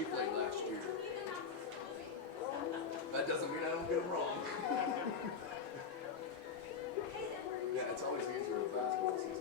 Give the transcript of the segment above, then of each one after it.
she played last year. That doesn't mean I don't get them wrong. Yeah, it's always easier with basketball season.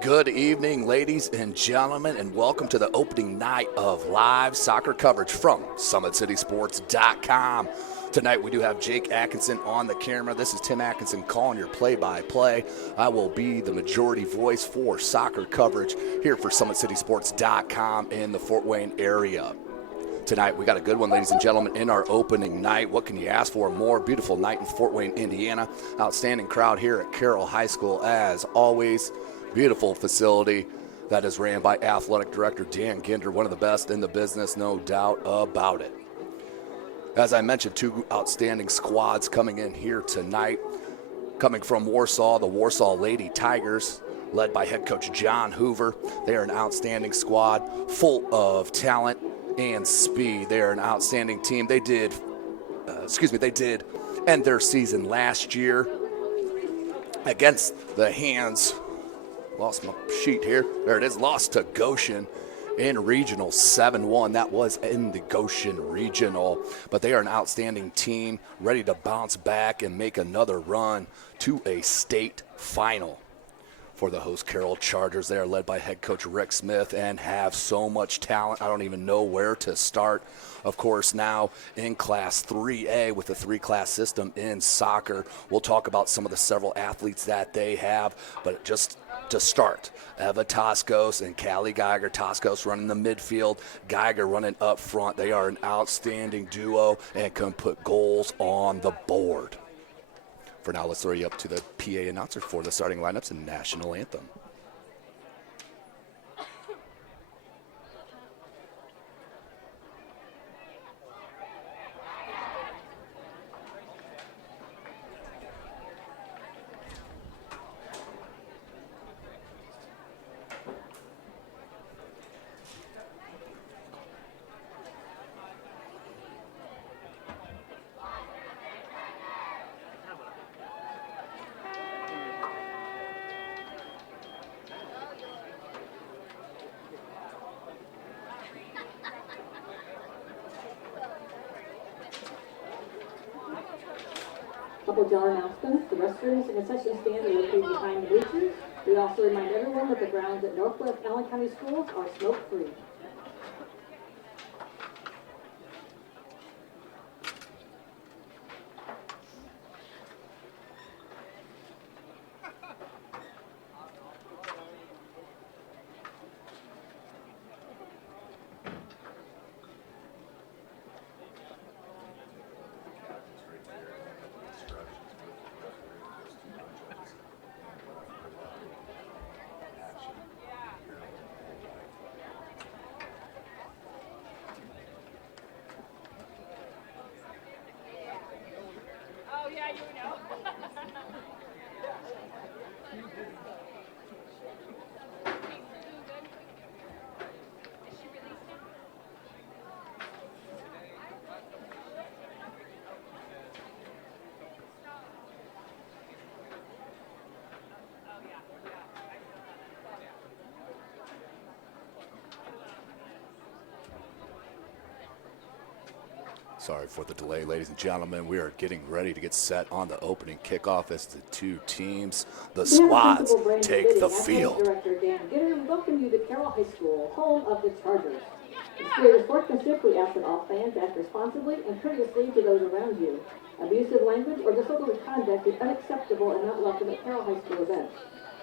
Good evening, ladies and gentlemen, and welcome to the opening night of live soccer coverage from SummitCitySports.com. Tonight we do have Jake Atkinson on the camera. This is Tim Atkinson calling your play-by-play. I will be the majority voice for soccer coverage here for SummitCitySports.com in the Fort Wayne area. Tonight we got a good one, ladies and gentlemen, in our opening night. What can you ask for? A more beautiful night in Fort Wayne, Indiana. Outstanding crowd here at Carroll High School as always. Beautiful facility that is ran by Athletic Director Dan Ginder, one of the best in the business, no doubt about it. As I mentioned, two outstanding squads coming in here tonight. Coming from Warsaw, the Warsaw Lady Tigers, led by head coach John Hoover. They are an outstanding squad, full of talent and speed. They are an outstanding team. They did end their season last year against the Hands. Lost my sheet here. There it is. Lost to Goshen in Regional 7-1. That was in the Goshen Regional. But they are an outstanding team, ready to bounce back and make another run to a state final. For the host Carroll Chargers, they are led by head coach Rick Smith and have so much talent. I don't even know where to start. Of course, now in Class 3A with the three-class system in soccer, we'll talk about some of the several athletes that they have. But just to start, Eva Toscos and Callie Geiger. Toscos running the midfield, Geiger running up front. They are an outstanding duo and can put goals on the board. For now, let's throw you up to the PA announcer for the starting lineups and national anthem. Couple jar announcements. The restrooms and concession stand are located behind the bleachers. We also remind everyone that the grounds at Northwest Allen County Schools are smoke-free. Sorry for the delay, ladies and gentlemen. We are getting ready to get set on the opening kickoff as the two teams, the squads, take the field. Director Dan Ginder, we welcome you to Carroll High School, home of the Chargers. In the spirit of sportsmanship, we ask that all fans act responsibly and courteously to those around you. Abusive language or disorderly conduct is unacceptable and not welcome at Carroll High School events.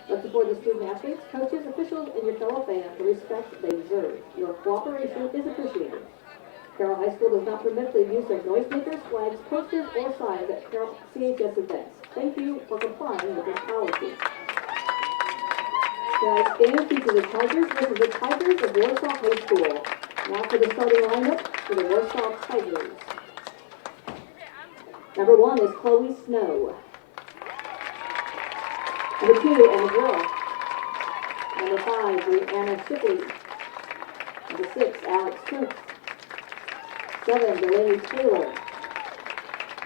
Let's support the student athletes, coaches, officials, and your fellow fans the respect they deserve. Your cooperation is appreciated. Carroll High School does not permit the use of noisemakers, flags, posters, or signs at Carroll CHS events. Thank you for complying with this policy. Tonight's game features the Chargers versus the Tigers of Warsaw High School. Now for the starting lineup for the Warsaw Tigers. Number 1 is Chloe Snow. Number 2, Anna Girl. Number 5, Brianna Shipley. Number 6, Alex Prince. 7, Delaney Taylor.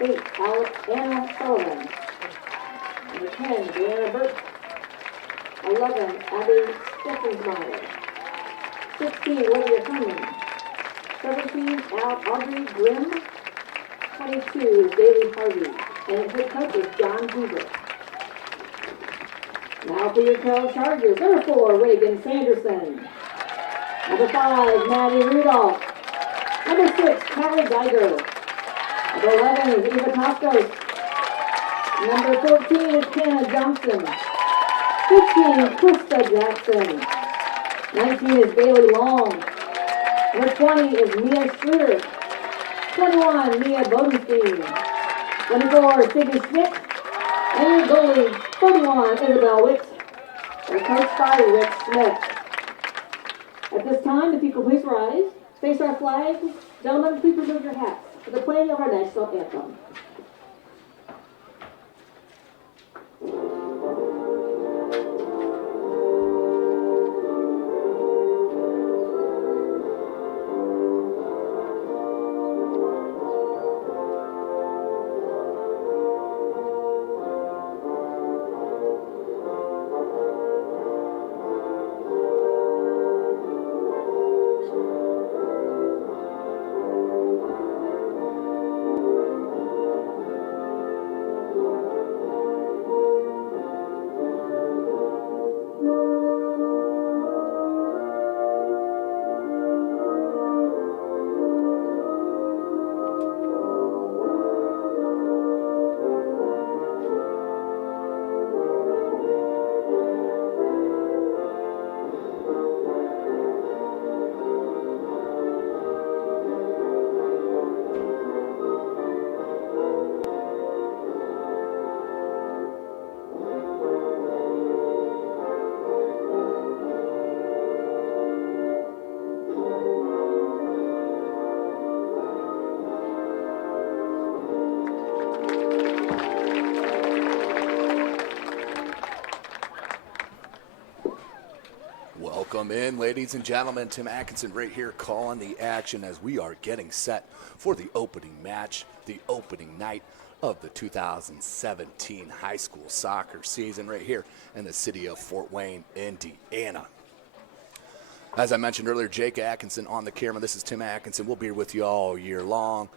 8, Anna Sullivan. Number 10, Brianna Burke. 11, Abby Steffensmeyer. 16, Olivia Herman. 17, Audrey Grimm. 22 is Bailey Harvey. And head coach is John Hoover. Now for your Carroll Chargers. Number 4, Regan Sanderson. Number 5, Maddie Rudolph. Number 6, Callie Geiger. Number 11 is Eva Toscos. Number 14 is Hannah Johnson. 15, Christa Jackson. 19 is Bailey Long. Number 20 is Mia Schroeder. 21, Mia Bodenstein. 24, Siggy Schmidt. And your goalie, 41, Isabel Witt. They're coached by Rick Smith. At this time, if you could please rise, face our flag. Gentlemen, please remove your hats for the playing of our national anthem. Welcome in, ladies and gentlemen. Tim Atkinson right here calling the action as we are getting set for the opening match, the opening night of the 2017 high school soccer season right here in the city of Fort Wayne, Indiana. As I mentioned earlier, Jake Atkinson on the camera. This is Tim Atkinson. We'll be here with you all year long.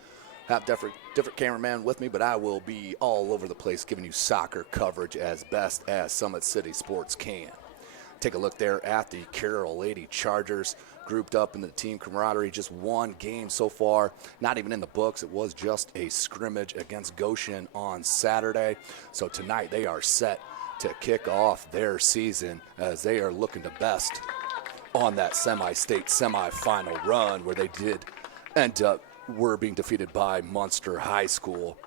Have different cameramen with me, but I will be all over the place giving you soccer coverage as best as Summit City Sports can. Take a look there at the Carroll Lady Chargers, grouped up in the team camaraderie. Just one game so far, not even in the books. It was just a scrimmage against Goshen on Saturday. So tonight they are set to kick off their season as they are looking to best on that semi-state semifinal run where they did end up were being defeated by Munster High School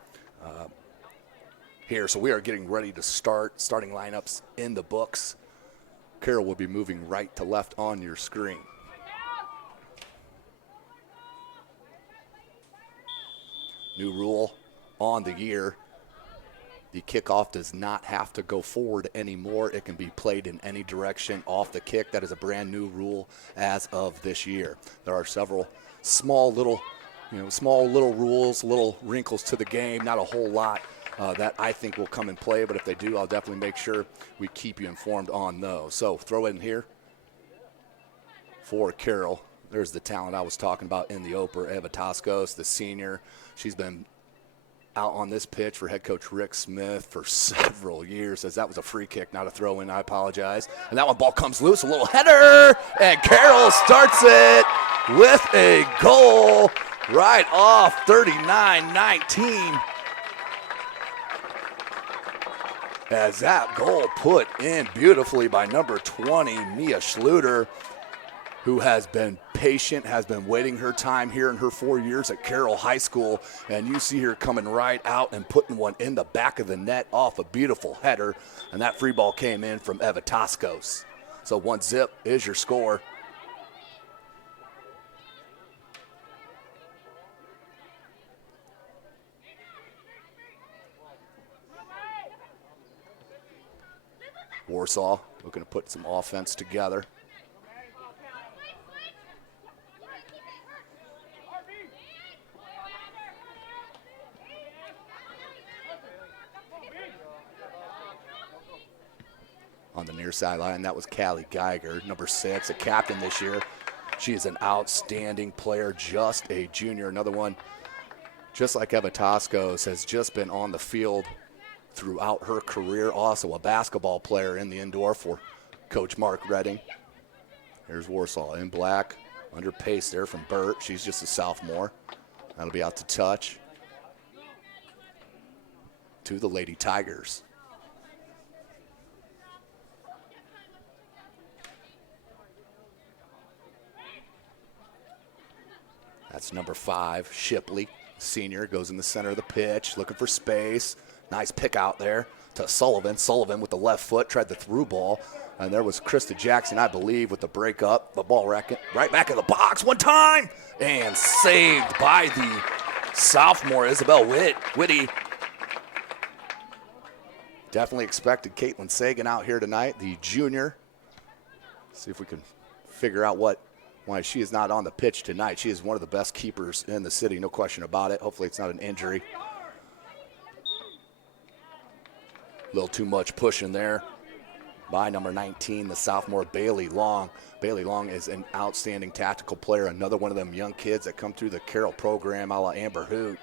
here. So we are getting ready to starting lineups in the books. Carroll will be moving right to left on your screen. New rule on the year. The kickoff does not have to go forward anymore. It can be played in any direction off the kick. That is a brand new rule as of this year. There are several small little rules, little wrinkles to the game, not a whole lot. That I think will come in play, but if they do, I'll definitely make sure we keep you informed on those. So throw it in here for Carroll. There's the talent I was talking about in the opener, Eva Toscos, the senior. She's been out on this pitch for head coach Rick Smith for several years. As that was a free kick, not a throw-in, I apologize. And that one ball comes loose, a little header, and Carroll starts it with a goal right off 39-19. As that goal put in beautifully by number 20, Mia Schluter, who has been patient, has been waiting her time here in her 4 years at Carroll High School, and you see her coming right out and putting one in the back of the net off a beautiful header, and that free ball came in from Eva Toscos. So 1-0 is your score. Warsaw looking to put some offense together. On the near sideline, that was Callie Geiger, number 6, a captain this year. She is an outstanding player, just a junior. Another one, just like Eva Toscos, has just been on the field throughout her career. Also a basketball player in the indoor for Coach Mark Redding. Here's Warsaw in black, under pace there from Burt. She's just a sophomore. That'll be out to touch. To the Lady Tigers. That's number 5, Shipley, senior, goes in the center of the pitch, looking for space. Nice pick out there to Sullivan. Sullivan with the left foot, tried the through ball. And there was Christa Jackson, I believe, with the break up. The ball right back in the box one time. And saved by the sophomore, Isabel Whitty. Definitely expected Caitlin Sagan out here tonight, the junior. See if we can figure out why she is not on the pitch tonight. She is one of the best keepers in the city, no question about it. Hopefully it's not an injury. A little too much pushing there by number 19, the sophomore Bailey Long. Bailey Long is an outstanding tactical player, another one of them young kids that come through the Carroll program a la Amber Hoot,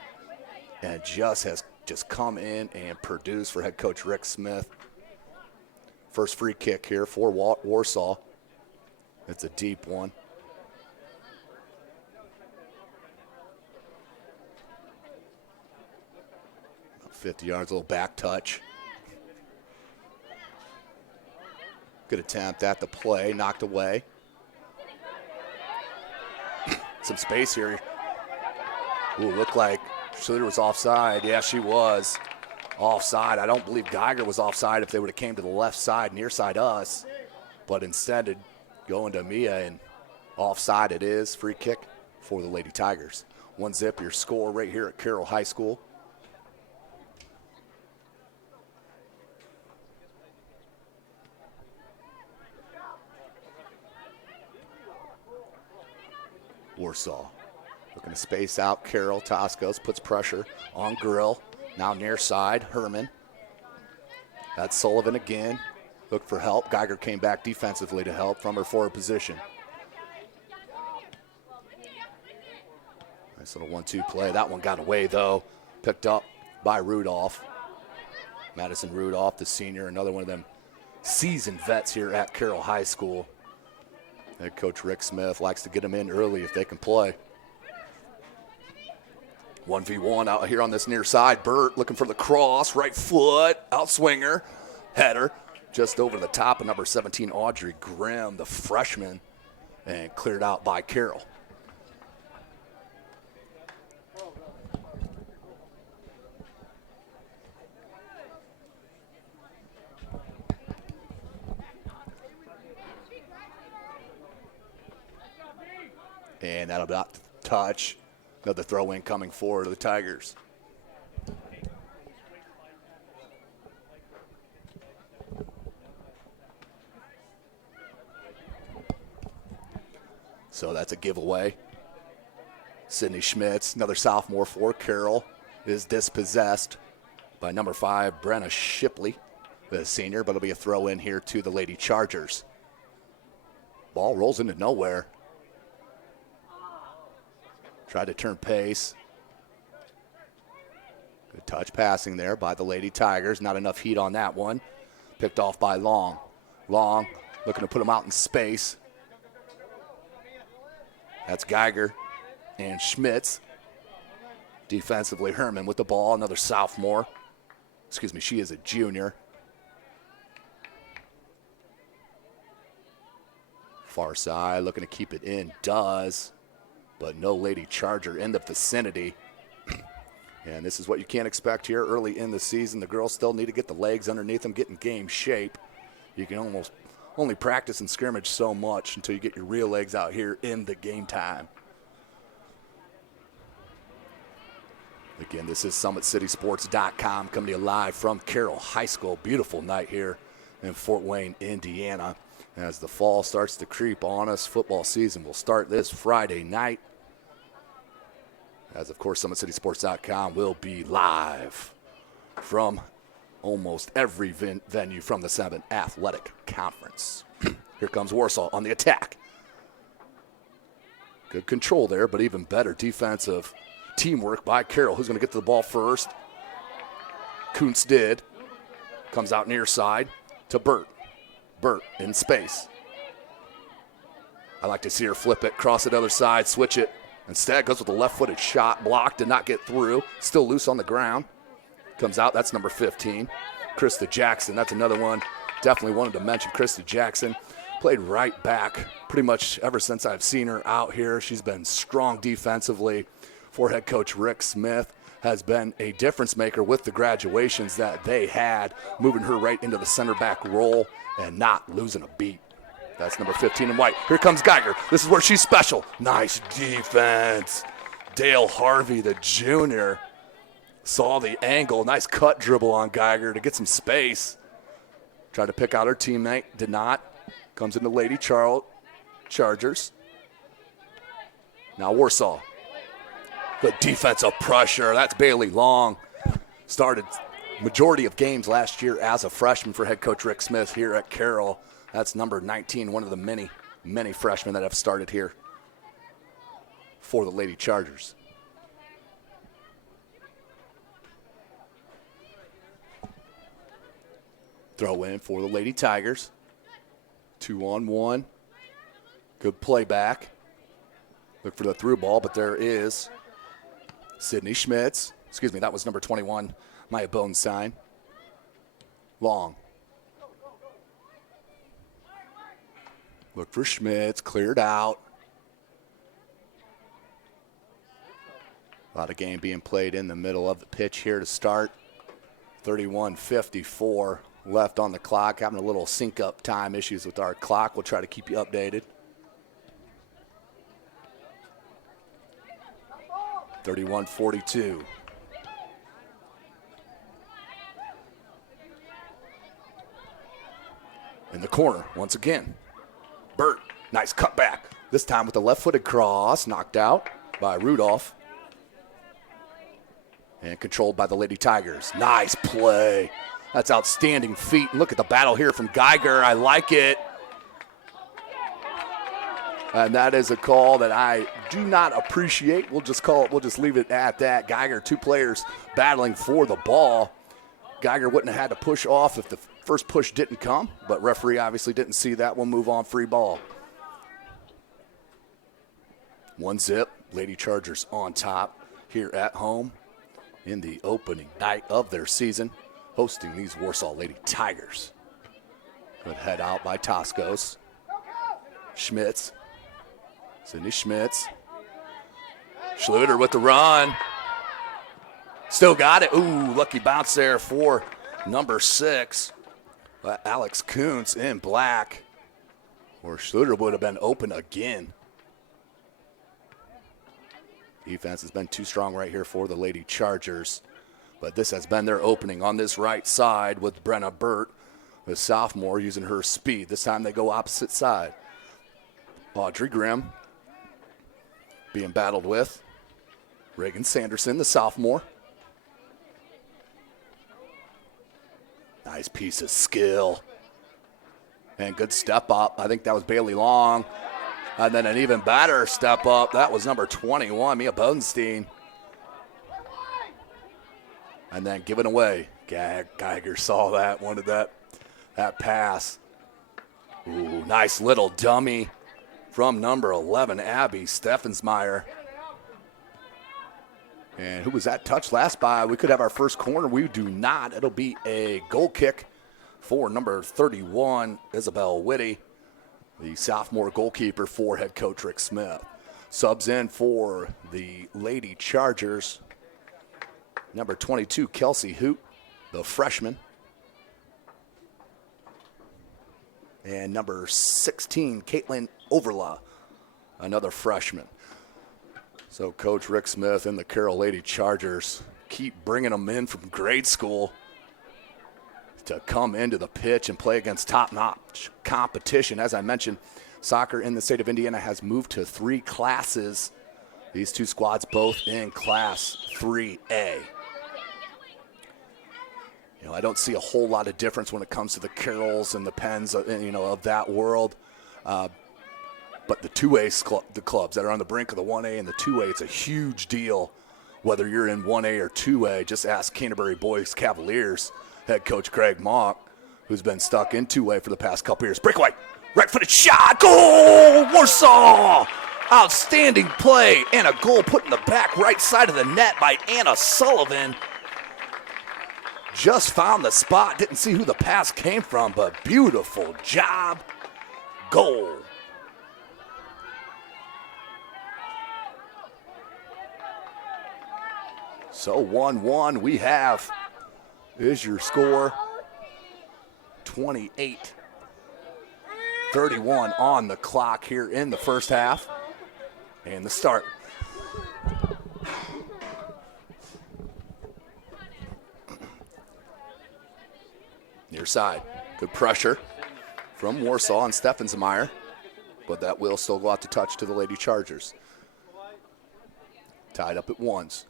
and has come in and produced for head coach Rick Smith. First free kick here for Warsaw. It's a deep one. 50 yards, a little back touch. Good attempt at the play, knocked away. Some space here. Ooh, looked like Schluter was offside. Yeah, she was offside. I don't believe Geiger was offside if they would have came to the left side, near side us. But instead, it going to Mia, and offside it is. Free kick for the Lady Tigers. 1-0, your score right here at Carroll High School. Warsaw looking to space out. Carroll, Toscos puts pressure on Grill. Now near side, Herman. That's Sullivan again. Look for help. Geiger came back defensively to help from her forward position. Nice little 1-2 play. That one got away though. Picked up by Rudolph. Madison Rudolph, the senior, another one of them seasoned vets here at Carroll High School. Head coach Rick Smith likes to get them in early if they can play. 1v1 out here on this near side. Burt looking for the cross, right foot, outswinger, header, just over the top of number 17, Audrey Grimm, the freshman, and cleared out by Carroll. And that'll be out to touch. Another throw in coming forward to the Tigers. So that's a giveaway. Sydney Schmitz, another sophomore for Carroll, is dispossessed by number 5, Brenna Shipley, the senior, but it'll be a throw in here to the Lady Chargers. Ball rolls into nowhere. Tried to turn pace. Good touch passing there by the Lady Tigers. Not enough heat on that one. Picked off by Long. Long looking to put him out in space. That's Geiger and Schmitz. Defensively, Herman with the ball. Another sophomore. Excuse me, she is a junior. Far side, looking to keep it in, does, but no Lady Charger in the vicinity. And this is what you can't expect here early in the season. The girls still need to get the legs underneath them, get in game shape. You can almost only practice and scrimmage so much until you get your real legs out here in the game time. Again, this is SummitCitySports.com coming to you live from Carroll High School. Beautiful night here in Fort Wayne, Indiana. As the fall starts to creep on us, football season will start this Friday night. As, of course, SummitCitySports.com will be live from almost every venue from the 7th Athletic Conference. Here comes Warsaw on the attack. Good control there, but even better defensive teamwork by Carroll. Who's going to get to the ball first? Kuntz did. Comes out near side to Burt. Burt in space. I like to see her flip it, cross it the other side, switch it. Instead, goes with a left-footed shot, blocked, did not get through. Still loose on the ground. Comes out, that's number 15. Christa Jackson, that's another one. Definitely wanted to mention Christa Jackson. Played right back pretty much ever since I've seen her out here. She's been strong defensively for head coach Rick Smith. Has been a difference maker with the graduations that they had, moving her right into the center back role and not losing a beat. That's number 15 in white. Here comes Geiger. This is where she's special. Nice defense. Dale Harvey, the junior, saw the angle. Nice cut dribble on Geiger to get some space. Tried to pick out her teammate. Did not. Comes into Lady Chargers. Now Warsaw. Good defensive pressure. That's Bailey Long. Started majority of games last year as a freshman for head coach Rick Smith here at Carroll. That's number 19, one of the many, many freshmen that have started here for the Lady Chargers. Throw in for the Lady Tigers. 2-on-1. Good play back. Look for the through ball, but there is Sydney Schmitz. Excuse me, that was number 21, Maya Bonesign. Long. Look for Schmitz, cleared out. A lot of game being played in the middle of the pitch here to start. 31:54 left on the clock. Having a little sync-up time issues with our clock. We'll try to keep you updated. 31:42. In the corner once again. Burt, nice cutback. This time with a left-footed cross, knocked out by Rudolph. And controlled by the Lady Tigers. Nice play. That's outstanding feet. Look at the battle here from Geiger. I like it. And that is a call that I do not appreciate. We'll just leave it at that. Geiger, two players battling for the ball. Geiger wouldn't have had to push off if the first push didn't come, but referee obviously didn't see that. We'll move on, free ball. 1-0, Lady Chargers on top here at home in the opening night of their season, hosting these Warsaw Lady Tigers. Good head out by Toscos. Schmitz. Sydney Schmitz. Schluter with the run. Still got it. Ooh, lucky bounce there for number 6. Alex Kuntz in black. Or Schluter would have been open again. Defense has been too strong right here for the Lady Chargers. But this has been their opening on this right side with Brenna Burt, the sophomore, using her speed. This time they go opposite side. Audrey Grimm being battled with. Regan Sanderson, the sophomore. Nice piece of skill. And good step up. I think that was Bailey Long. And then an even better step up. That was number 21, Mia Bodenstein. And then given away. Geiger saw that, wanted that pass. Ooh, nice little dummy from number 11, Abby Steffensmeyer. And who was that touch last by? We could have our first corner. We do not. It'll be a goal kick for number 31, Isabel Whitty. the sophomore goalkeeper for head coach Rick Smith. Subs in for the Lady Chargers, number 22, Kelsey Hoot, the freshman. And number 16, Caitlin Overla, another freshman. So Coach Rick Smith and the Carroll Lady Chargers keep bringing them in from grade school to come into the pitch and play against top-notch competition. As I mentioned, soccer in the state of Indiana has moved to 3 classes. These 2 squads both in Class 3A. You know, I don't see a whole lot of difference when it comes to the Carrolls and the Penns, of that world. But the 2A, the clubs that are on the brink of the 1A and the 2A, it's a huge deal whether you're in 1A or 2A. Just ask Canterbury Boys Cavaliers head coach Craig Mock, who's been stuck in 2A for the past couple years. Breakaway, right-footed shot, goal, Warsaw! Outstanding play and a goal put in the back right side of the net by Anna Sullivan. Just found the spot, didn't see who the pass came from, but beautiful job, goal. So 1-1 we have is your score. 28-31 on the clock here in the first half. And the start. Near side. Good pressure from Warsaw and Steffensmeyer. But that will still go out to touch to the Lady Chargers. Tied up at ones.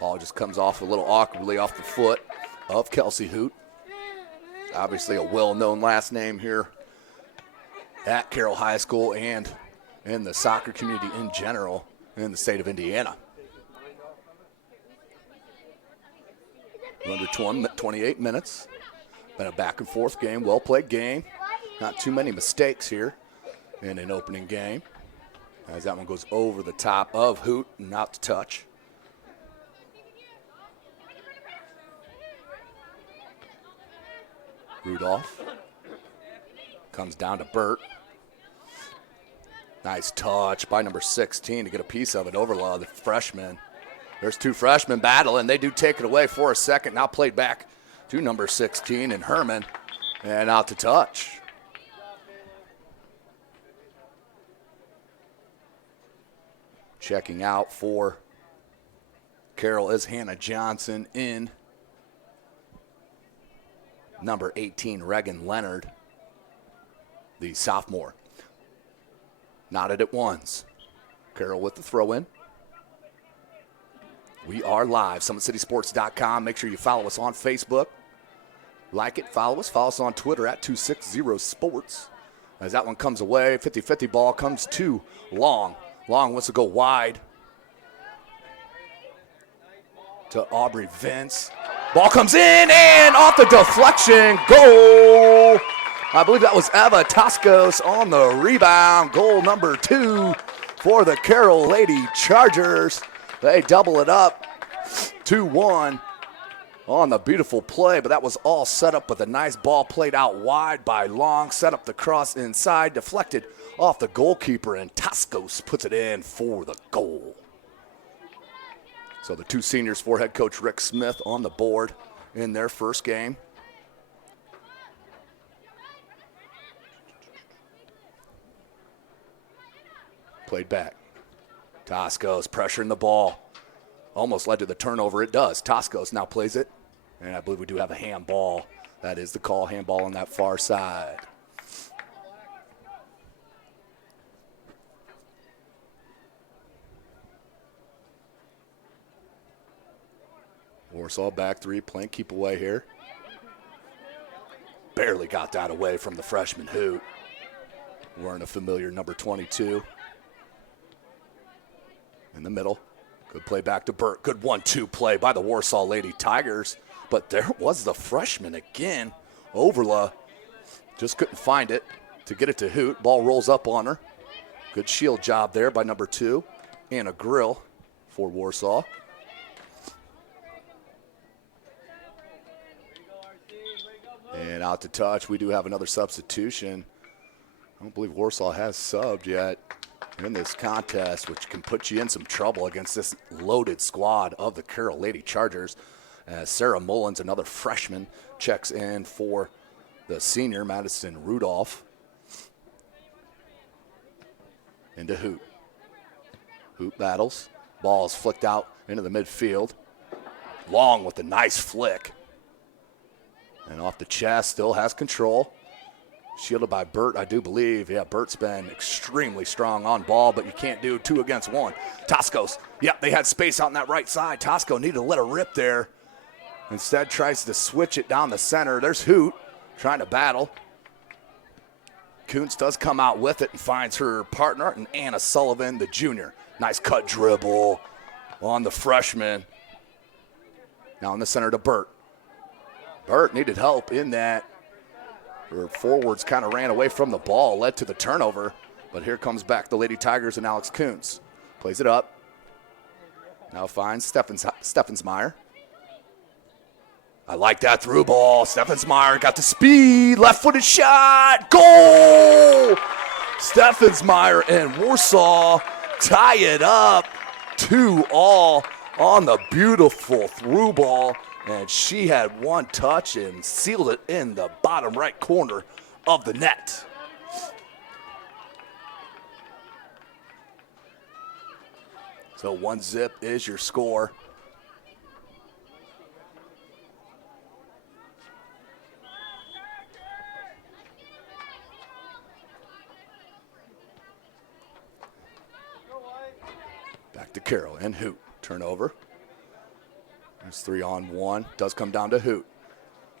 Ball just comes off a little awkwardly off the foot of Kelsey Hoot. Obviously a well-known last name here at Carroll High School and in the soccer community in general in the state of Indiana. Under 28 minutes. Been a back-and-forth game, well-played game. Not too many mistakes here in an opening game. As that one goes over the top of Hoot and out to touch. Rudolph comes down to Burt. Nice touch by number 16 to get a piece of it. Overlaw, the freshman. There's 2 freshmen battling. They do take it away for a second. Now played back to number 16 and Herman. And out to touch. Checking out for Carroll is Hannah Johnson in. Number 18, Regan Leonard, the sophomore. Knotted at ones. Carroll with the throw-in. We are live, SummitCitySports.com. Make sure you follow us on Facebook. Like it, follow us. Follow us on Twitter at 260sports. As that one comes away, 50-50 ball comes to Long. Long wants to go wide to Audrey Vince. Ball comes in and off the deflection, goal. I believe that was Eva Toscos on the rebound. Goal number 2 for the Carroll Lady Chargers. They double it up, 2-1 on the beautiful play, but that was all set up with a nice ball played out wide by Long. Set up the cross inside, deflected off the goalkeeper, and Toscos puts it in for the goal. So the 2 seniors for head coach Rick Smith on the board in their first game. Played back. Toscos pressuring the ball. Almost led to the turnover. It does. Toscos now plays it. And I believe we do have a handball. That is the call, handball on that far side. Warsaw back 3, playing keep away here. Barely got that away from the freshman Hoot. Wearing a familiar number 22. In the middle. Good play back to Burt. Good 1-2 play by the Warsaw Lady Tigers. But there was the freshman again. Overla just couldn't find it to get it to Hoot. Ball rolls up on her. Good shield job there by number 2. Anna Grill for Warsaw. And out to touch. We do have another substitution don't believe Warsaw has subbed yet in this contest, which can put you in some trouble against this loaded squad of the Carroll Lady Chargers. As Sarah Mullins, another freshman, checks in for the senior, Madison Rudolph. Into Hoot. Hoot battles. Ball is flicked out into the midfield. Long with a nice flick. And off the chest, still has control. Shielded by Burt, I do believe. Yeah, Burt's been extremely strong on ball, but you can't do 2 against 1. Toscos, yep, they had space on that right side. Tosco needed to let her rip there. Instead tries to switch it down the center. There's Hoot trying to battle. Kuntz does come out with it and finds her partner, and Anna Sullivan, the junior. Nice cut dribble on the freshman. Now in the center to Burt. Burt needed help in that. Her forwards kind of ran away from the ball, led to the turnover. But here comes back the Lady Tigers and Alex Kuntz. Plays it up. Now finds Steffensmeyer. I like that through ball. Steffensmeyer got the speed. Left-footed shot. Goal! Steffensmeyer and Warsaw tie it up 2-2 on the beautiful through ball. And she had one touch and sealed it in the bottom right corner of the net. So 1-0 is your score. Back to Carroll and Hoot. Turnover. There's 3-on-1. Does come down to Hoot.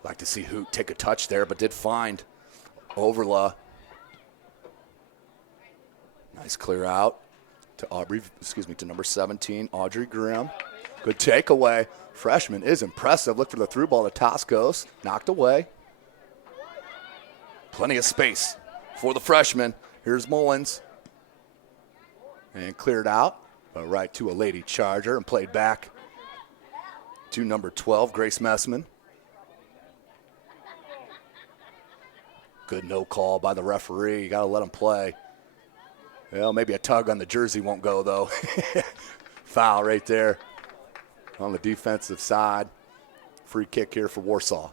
Like to see Hoot take a touch there, but did find Overla. Nice clear out to number 17, Audrey Grimm. Good takeaway. Freshman is impressive. Look for the through ball to Toscos. Knocked away. Plenty of space for the freshman. Here's Mullins. And cleared out. But right to a Lady Charger and played back to number 12, Grace Messman. Good no call by the referee. You got to let him play. Well, maybe a tug on the jersey won't go, though. Foul right there on the defensive side. Free kick here for Warsaw.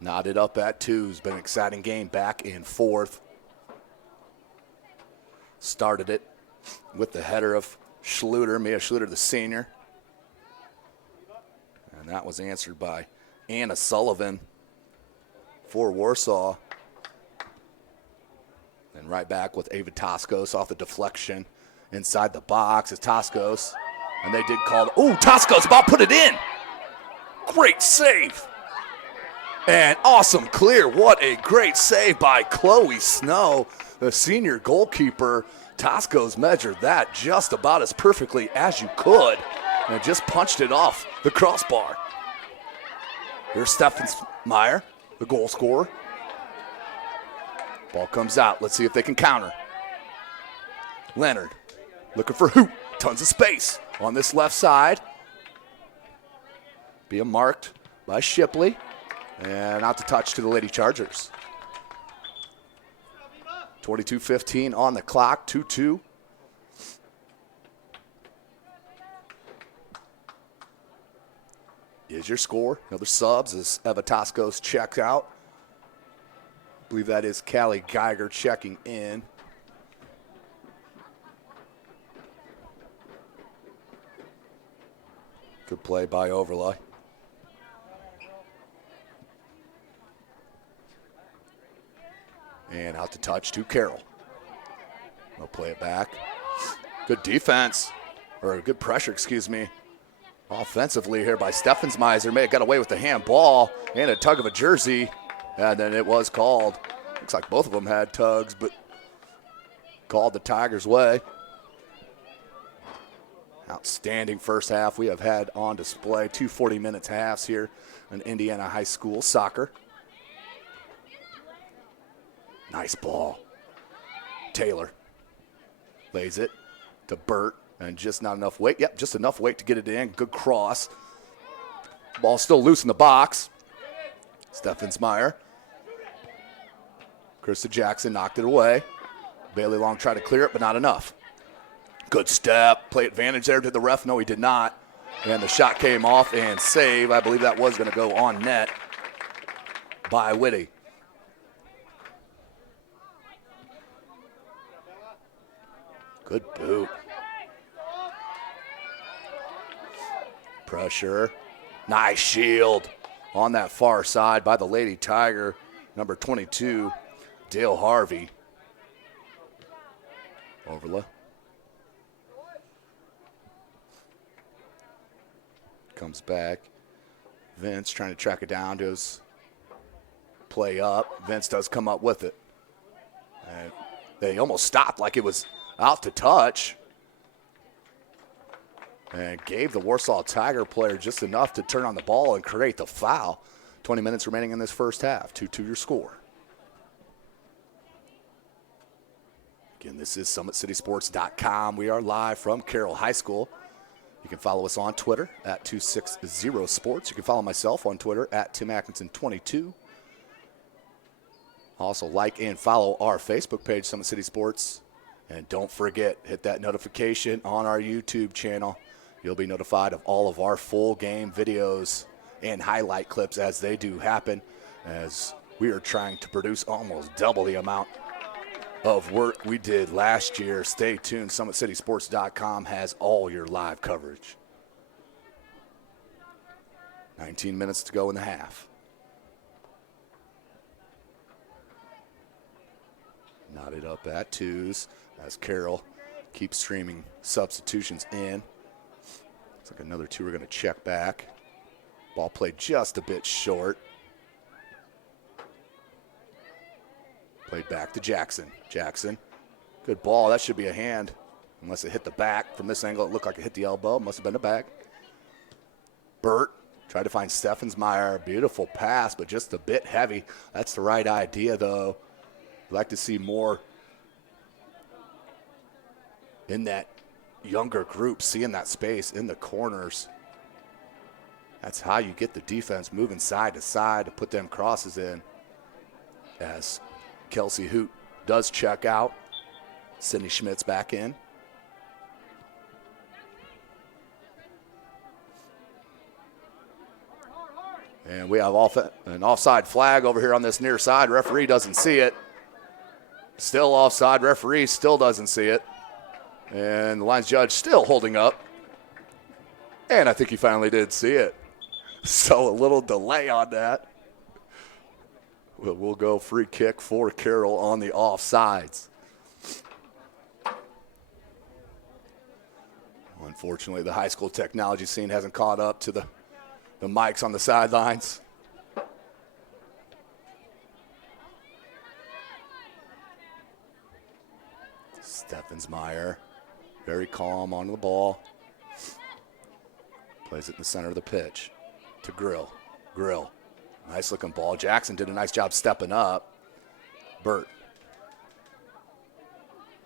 Knotted up at 2. It's been an exciting game back and forth. Started it with the header of Schluter, Mia Schluter, the senior. And that was answered by Anna Sullivan for Warsaw. And right back with Ava Toscos off the deflection inside the box is Toscos. And they did call. Oh, Toscos about put it in. Great save. And awesome clear. What a great save by Chloe Snow, the senior goalkeeper. Toscos measured that just about as perfectly as you could and just punched it off the crossbar. Here's Steffensmeyer, the goal scorer. Ball comes out. Let's see if they can counter. Leonard looking for Hoot. Tons of space on this left side. Being marked by Shipley. And out to touch to the Lady Chargers. 22:15 on the clock, 2-2. Is your score. Another subs as Eva Toscos checks out. I believe that is Callie Geiger checking in. Good play by Overlay. And out to touch to Carroll. They'll play it back. Good defense, or good pressure, excuse me. Offensively here by Steffensmeyer. May have got away with the handball and a tug of a jersey. And then it was called. Looks like both of them had tugs, but called the Tigers' way. Outstanding first half we have had on display. 2 40-minute halves here in Indiana High School soccer. Nice ball. Taylor lays it to Burt, and just not enough weight. Yep, just enough weight to get it in. Good cross. Ball still loose in the box. Steffensmeyer Christa Jackson knocked it away. Bailey Long tried to clear it, but not enough. Good step. Play advantage there. Did the ref? No, he did not. And the shot came off and save. I believe that was going to go on net by Whitty. Good boot. Pressure. Nice shield on that far side by the Lady Tiger, number 22, Dale Harvey. Overla. Comes back. Vince trying to track it down, does play up. Vince does come up with it. And they almost stopped like it was out to touch. And gave the Warsaw Tiger player just enough to turn on the ball and create the foul. 20 minutes remaining in this first half. 2-2 your score. Again, this is SummitCitySports.com. We are live from Carroll High School. You can follow us on Twitter at 260sports. You can follow myself on Twitter at TimAtkinson22. Also like and follow our Facebook page, Summit City Sports. And don't forget, hit that notification on our YouTube channel. You'll be notified of all of our full game videos and highlight clips as they do happen, as we are trying to produce almost double the amount of work we did last year. Stay tuned. SummitCitySports.com has all your live coverage. 19 minutes to go in the half. Knotted up at twos as Carroll keeps streaming substitutions in. Looks like another two are going to check back. Ball played just a bit short. Played back to Jackson. Jackson, good ball. That should be a hand, unless it hit the back. From this angle, it looked like it hit the elbow. Must have been the back. Burt tried to find Steffensmeyer. Beautiful pass, but just a bit heavy. That's the right idea, though. I'd like to see more in that younger group, seeing that space in the corners. That's how you get the defense moving side to side to put them crosses in. As Kelsey Hoot does check out. Sydney Schmidt's back in. And we have an offside flag over here on this near side. Referee doesn't see it. Still offside. Referee still doesn't see it. And the line's judge still holding up. And I think he finally did see it. So a little delay on that. We'll go free kick for Carroll on the offsides. Unfortunately, the high school technology scene hasn't caught up to the mics on the sidelines. Steffensmeyer, very calm on the ball. Plays it in the center of the pitch to Grill. Grill, nice looking ball. Jackson did a nice job stepping up. Burt.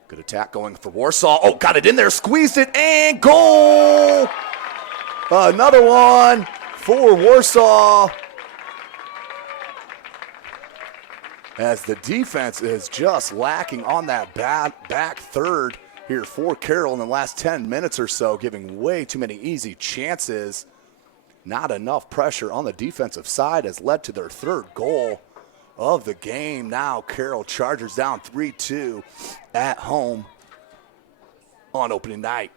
Good attack going for Warsaw. Oh, got it in there, squeezed it, and goal! Another one for Warsaw. As the defense is just lacking on that back third here for Carroll in the last 10 minutes or so, giving way too many easy chances. Not enough pressure on the defensive side has led to their third goal of the game. Now Carroll Chargers down 3-2 at home on opening night.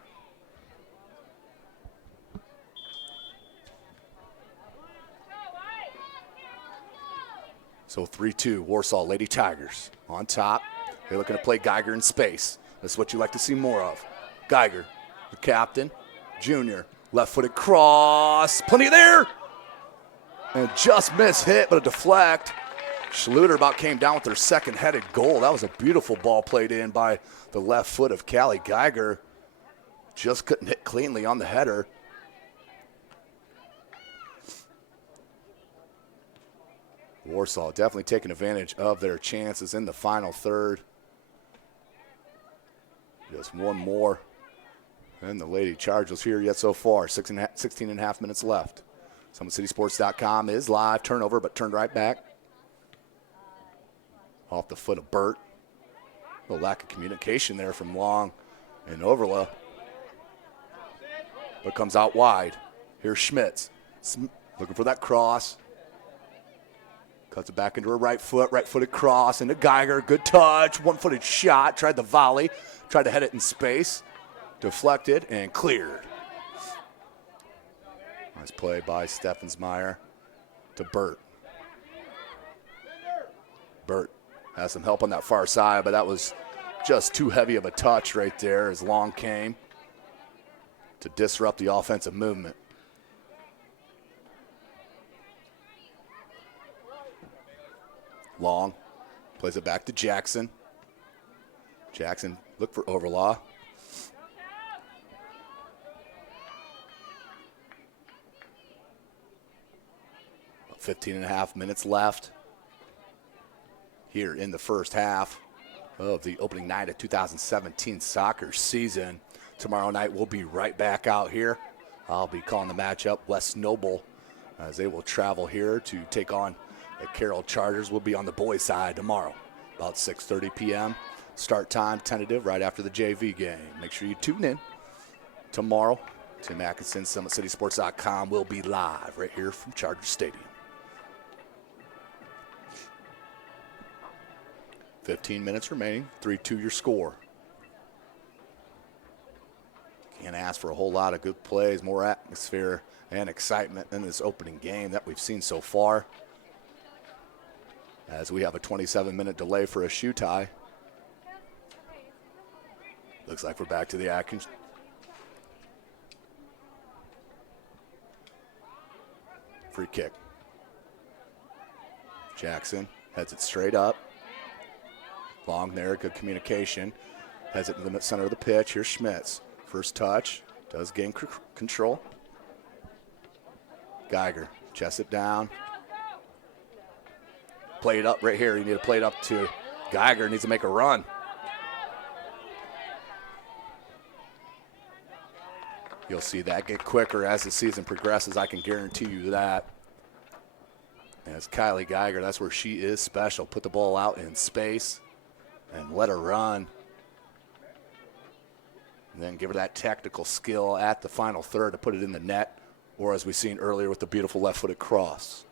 So 3-2, Warsaw Lady Tigers on top. They're looking to play Geiger in space. That's what you like to see more of. Geiger, the captain, junior, left-footed cross. Plenty there. And just missed hit, but a deflect. Schluter about came down with their second headed goal. That was a beautiful ball played in by the left foot of Callie Geiger. Just couldn't hit cleanly on the header. Warsaw definitely taking advantage of their chances in the final third. Just one more. And the Lady Chargers here yet so far. 16 and a half minutes left. SummitCitySports.com is live. Turnover, but turned right back. Off the foot of Burt. A little lack of communication there from Long and Overla. But comes out wide. Here's Schmitz. Looking for that cross. Cuts it back into her right foot. Right-footed cross into Geiger. Good touch. One-footed shot. Tried the volley. Tried to head it in space. Deflected and cleared. Nice play by Steffensmeyer to Burt. Burt has some help on that far side, but that was just too heavy of a touch right there as Long came to disrupt the offensive movement. Long plays it back to Jackson. Jackson look for Overlaw. 15 and a half minutes left here in the first half of the opening night of 2017 soccer season. Tomorrow night we'll be right back out here. I'll be calling the matchup. West Noble, as they will travel here to take on the Carroll Chargers. We'll be on the boys' side tomorrow, about 6:30 p.m. Start time tentative right after the JV game. Make sure you tune in tomorrow. Tim Atkinson, SummitCitySports.com will be live right here from Charger Stadium. 15 minutes remaining, 3-2 your score. Can't ask for a whole lot of good plays, more atmosphere and excitement in this opening game that we've seen so far. As we have a 27-minute delay for a shoe tie. Looks like we're back to the action. Free kick. Jackson heads it straight up. Long there, good communication. Has it in the center of the pitch. Here's Schmitz. First touch, does gain control. Geiger, chests it down. Play it up right here. You need to play it up to Geiger. Needs to make a run. You'll see that get quicker as the season progresses. I can guarantee you that. As Kylie Geiger, that's where she is special. Put the ball out in space and let her run. And then give her that tactical skill at the final third to put it in the net, or as we've seen earlier with the beautiful left-footed cross.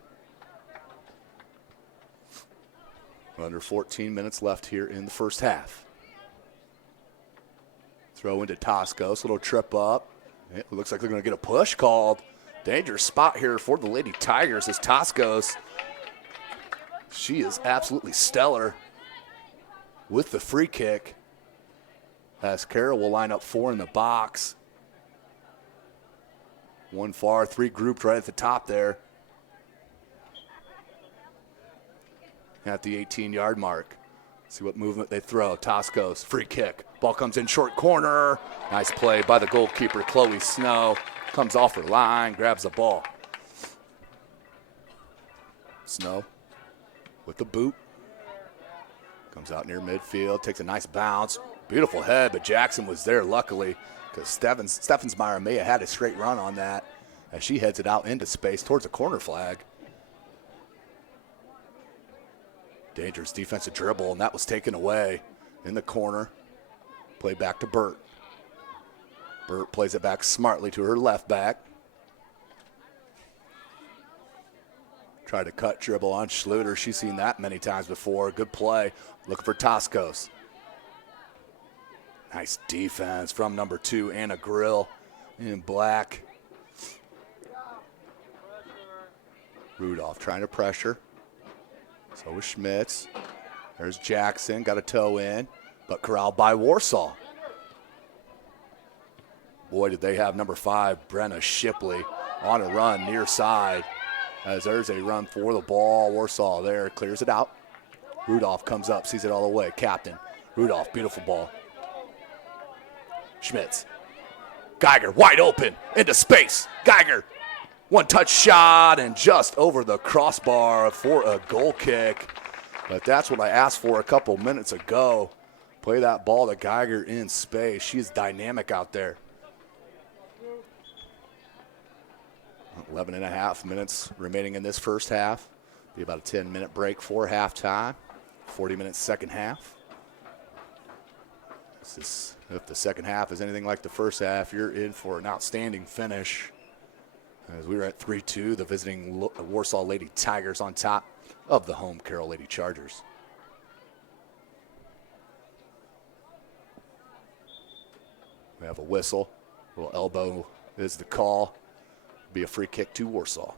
Under 14 minutes left here in the first half. Throw into Toscos, little trip up. It looks like they're going to get a push called. Dangerous spot here for the Lady Tigers as Toscos. She is absolutely stellar with the free kick. As Carroll will line up 4 in the box. 1 far, 3 grouped right at the top there. At the 18-yard mark. See what movement they throw. Toscos, free kick. Ball comes in short corner. Nice play by the goalkeeper, Chloe Snow. Comes off her line, grabs the ball. Snow with the boot. Comes out near midfield, takes a nice bounce. Beautiful head, but Jackson was there luckily because Steffensmeyer may have had a straight run on that as she heads it out into space towards the corner flag. Dangerous defensive dribble, and that was taken away in the corner. Play back to Burt. Burt plays it back smartly to her left back. Tried to cut dribble on Schluter. She's seen that many times before. Good play. Looking for Toscos. Nice defense from number 2, Anna Grill in black. Rudolph trying to pressure. So is Schmitz. There's Jackson, got a toe in, but corralled by Warsaw. Boy, did they have number 5, Brenna Shipley, on a run near side. As there's a run for the ball. Warsaw there, clears it out. Rudolph comes up, sees it all the way. Captain Rudolph, beautiful ball. Schmitz. Geiger, wide open, into space. Geiger, one-touch shot, and just over the crossbar for a goal kick. But that's what I asked for a couple minutes ago. Play that ball to Geiger in space. She's dynamic out there. 11 and a half minutes remaining in this first half. Be about a 10-minute break for halftime. 40-minute second half. If the second half is anything like the first half, you're in for an outstanding finish. As we were at 3-2, the visiting Warsaw Lady Tigers on top of the home Carroll Lady Chargers. We have a whistle. A little elbow is the call. Be a free kick to Warsaw.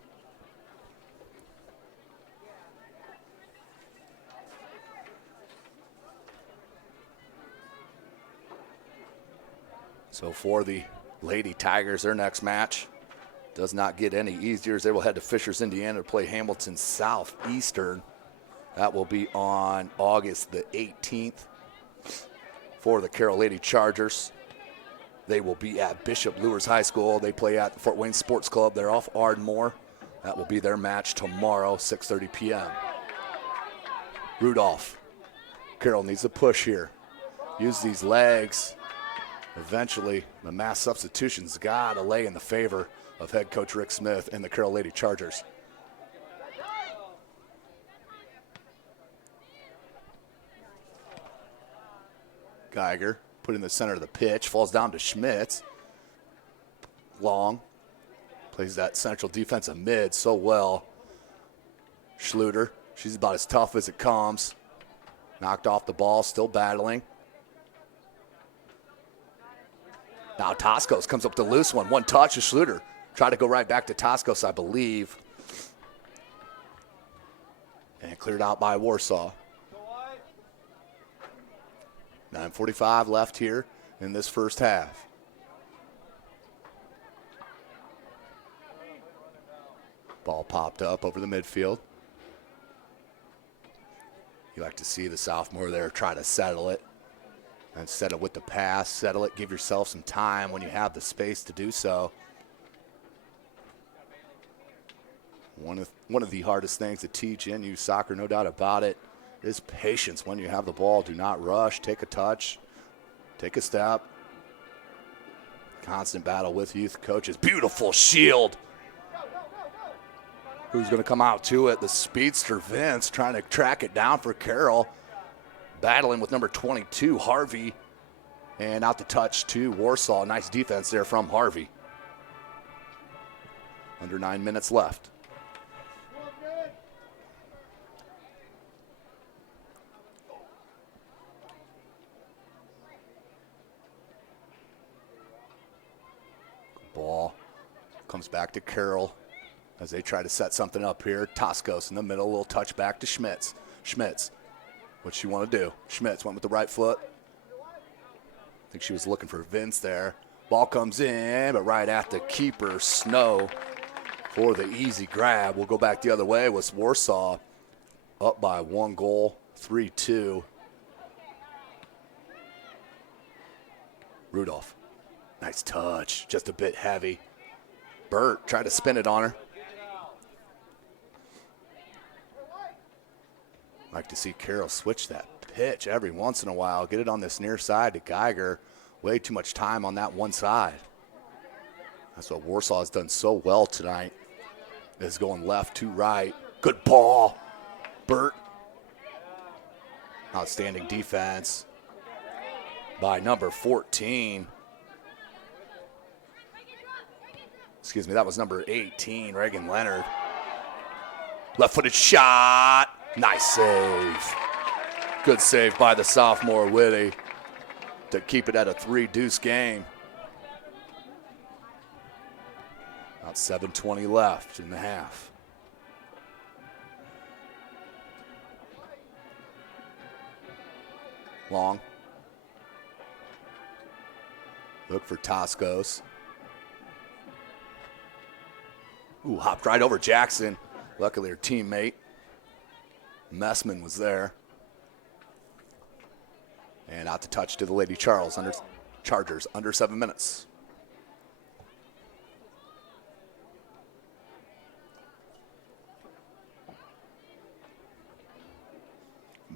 So for the Lady Tigers, their next match does not get any easier as they will head to Fishers, Indiana to play Hamilton Southeastern. That will be on August the 18th. For the Carroll Lady Chargers, they will be at Bishop Lewis High School. They play at the Fort Wayne Sports Club. They're off Ardmore. That will be their match tomorrow, 6:30 p.m. Rudolph. Carroll needs a push here. Use these legs. Eventually, the mass substitution's got to lay in the favor of head coach Rick Smith and the Carroll Lady Chargers. Geiger put in the center of the pitch, falls down to Schmitz. Long plays that central defensive mid so well. Schluter, she's about as tough as it comes. Knocked off the ball, still battling. Now Toscos comes up with the loose one. One touch to Schluter. Try to go right back to Toscos, I believe. And cleared out by Warsaw. 9:45 left here in this first half. Ball popped up over the midfield. You like to see the sophomore there try to settle it. And settle with the pass, settle it, give yourself some time when you have the space to do so. One of the hardest things to teach in youth soccer, no doubt about it, is patience when you have the ball. Do not rush, take a touch, take a step. Constant battle with youth coaches. Beautiful shield. Who's going to come out to it? The speedster Vince trying to track it down for Carroll. Battling with number 22, Harvey. And out the touch to Warsaw. Nice defense there from Harvey. Under 9 minutes left. Ball comes back to Carroll as they try to set something up here. Toscos in the middle, a little touch back to Schmitz. Schmitz. What's she want to do? Schmitz went with the right foot. I think she was looking for Vince there. Ball comes in, but right at the keeper, Snow, for the easy grab. We'll go back the other way with Warsaw up by 1 goal, 3-2. Rudolph, nice touch, just a bit heavy. Burt tried to spin it on her. Like to see Carroll switch that pitch every once in a while. Get it on this near side to Geiger. Way too much time on that one side. That's what Warsaw has done so well tonight. Is going left to right. Good ball. Burt. Outstanding defense by number 14. Excuse me, that was number 18, Regan Leonard. Left-footed shot. Nice save. Good save by the sophomore Whitty to keep it at a 3-deuce game. About 7:20 left in the half. Long. Look for Toscos. Ooh, hopped right over Jackson. Luckily her teammate Messman was there. And out to touch to the Lady Chargers under 7 minutes.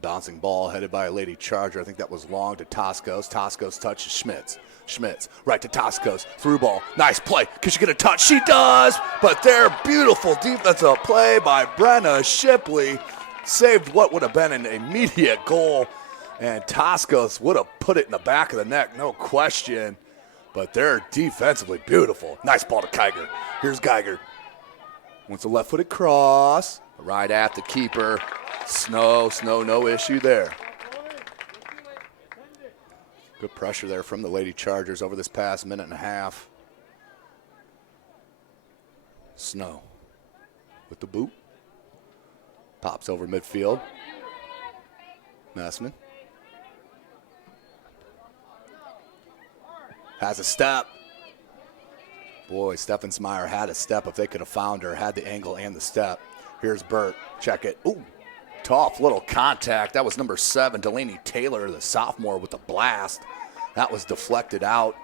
Bouncing ball headed by a Lady Charger. I think that was long to Toscos. Toscos touches Schmitz. Schmitz right to Toscos. Through ball. Nice play. Can she get a touch? She does. But there, beautiful defensive play by Brenna Shipley. saved what would have been an immediate goal, and Toscos would have put it in the back of the net, no question. But they're defensively beautiful. Nice ball to Geiger. Here's Geiger. Wants a left-footed cross. Right at the keeper. Snow, no issue there. Good pressure there from the Lady Chargers over this past minute and a half. Snow with the boot. Pops over midfield. Messman. Has a step. Boy, Steffensmeyer had a step if they could have found her, had the angle and the step. Here's Burt. Check it. Ooh, tough little contact. That was number 7, Delaney Taylor, the sophomore, with the blast. That was deflected out,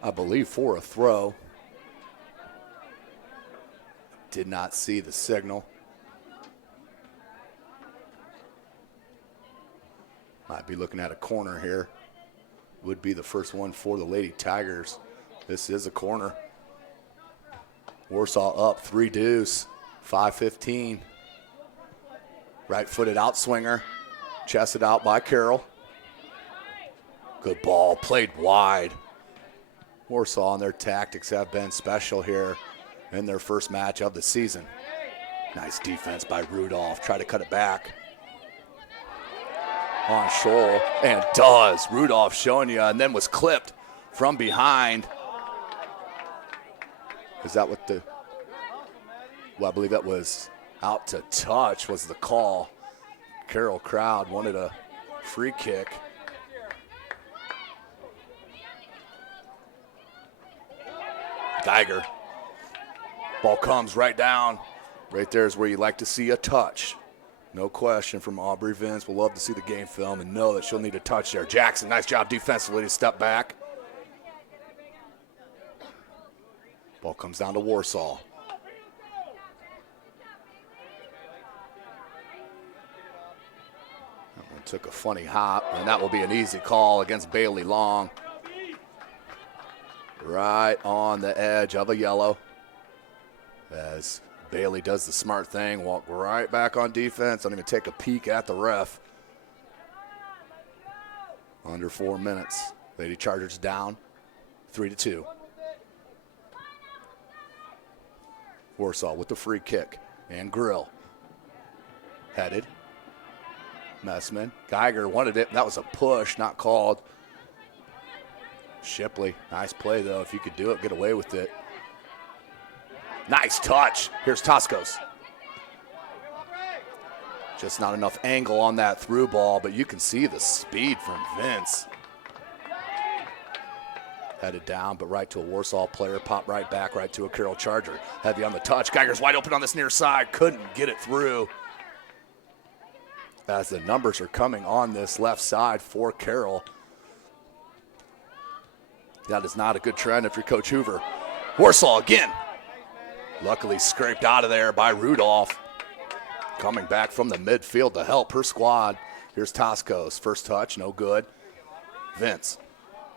I believe, for a throw. Did not see the signal. Might be looking at a corner here. Would be the first one for the Lady Tigers. This is a corner. Warsaw up 3-deuce, 5:15. Right-footed outswinger, chested out by Carroll. Good ball, played wide. Warsaw and their tactics have been special here in their first match of the season. Nice defense by Rudolph. Try to cut it back. On Scholl, and does. Rudolph showing you, and then was clipped from behind. Is that what the, well, I believe that was out to touch was the call. Carroll crowd wanted a free kick. Geiger. Ball comes right down. Right there is where you like to see a touch. No question from Audrey Vince. We'll love to see the game film and know that she'll need a touch there. Jackson, nice job defensively to step back. Ball comes down to Warsaw. That one took a funny hop, and that will be an easy call against Bailey Long. Right on the edge of a yellow. As Bailey does the smart thing, walk right back on defense, don't even take a peek at the ref. Under 4 minutes. Lady Chargers down 3-2. Warsaw with the free kick, and Grill. Headed. Messman. Geiger wanted it. That was a push, not called. Shipley, nice play though. If you could do it, get away with it. Nice touch. Here's Toscos. Just not enough angle on that through ball, but you can see the speed from Vince. Headed down, but right to a Warsaw player. Pop right back, right to a Carroll Charger. Heavy on the touch. Geiger's wide open on this near side. Couldn't get it through. As the numbers are coming on this left side for Carroll. That is not a good trend if you're Coach Hoover. Warsaw again. Luckily scraped out of there by Rudolph. Coming back from the midfield to help her squad. Here's Toscos. First touch, no good. Vince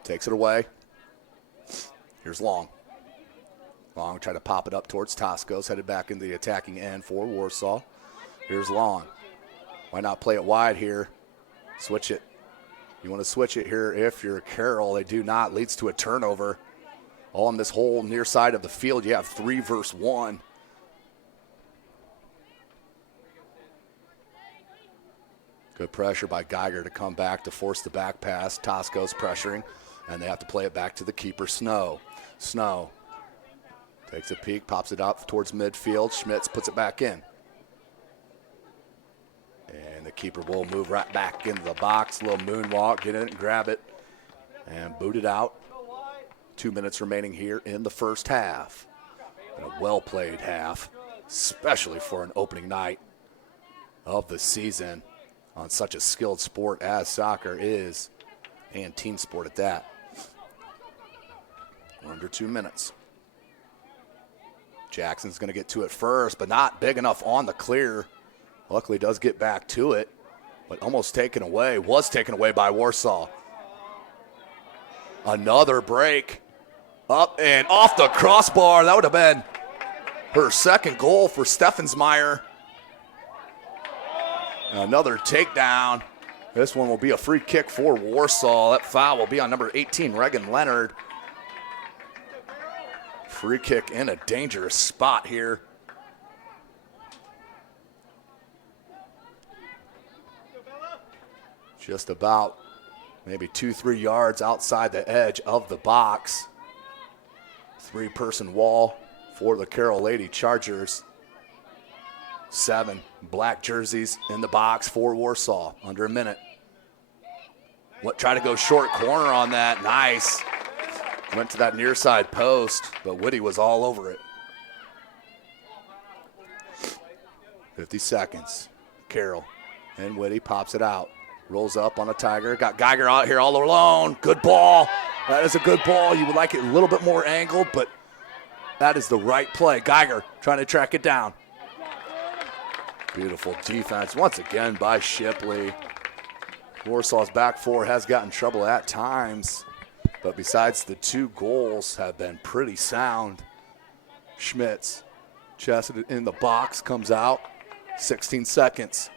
takes it away. Here's Long. Long trying to pop it up towards Toscos. Headed back in the attacking end for Warsaw. Here's Long. Why not play it wide here? Switch it. You want to switch it here if you're Carroll. They do not. Leads to a turnover. All on this whole near side of the field, you have 3 versus 1. Good pressure by Geiger to come back to force the back pass. Tosco's pressuring, and they have to play it back to the keeper, Snow. Snow takes a peek, pops it up towards midfield. Schmitz puts it back in. And the keeper will move right back into the box. A little moonwalk, get in it and grab it, and boot it out. 2 minutes remaining here in the first half. And a well-played half, especially for an opening night of the season on such a skilled sport as soccer is, and team sport at that. We're under 2 minutes. Jackson's going to get to it first, but not big enough on the clear. Luckily does get back to it, but almost taken away. Was taken away by Warsaw. Another break. Up and off the crossbar. That would have been her second goal for Steffensmeyer. Another takedown. This one will be a free kick for Warsaw. That foul will be on number 18, Regan Leonard. Free kick in a dangerous spot here. Just about maybe 2-3 yards outside the edge of the box. 3-person wall for the Carroll Lady Chargers. 7 black jerseys in the box for Warsaw. Under a minute. Try to go short corner on that. Nice. Went to that near side post, but Woody was all over it. 50 seconds. Carroll and Woody pops it out. Rolls up on a Tiger. Got Geiger out here all alone. Good ball. That is a good ball. You would like it a little bit more angled, but that is the right play. Geiger trying to track it down. Beautiful defense once again by Shipley. Warsaw's back four has gotten trouble at times, but besides the 2 goals have been pretty sound. Schmitz chested it in the box, comes out. 16 seconds.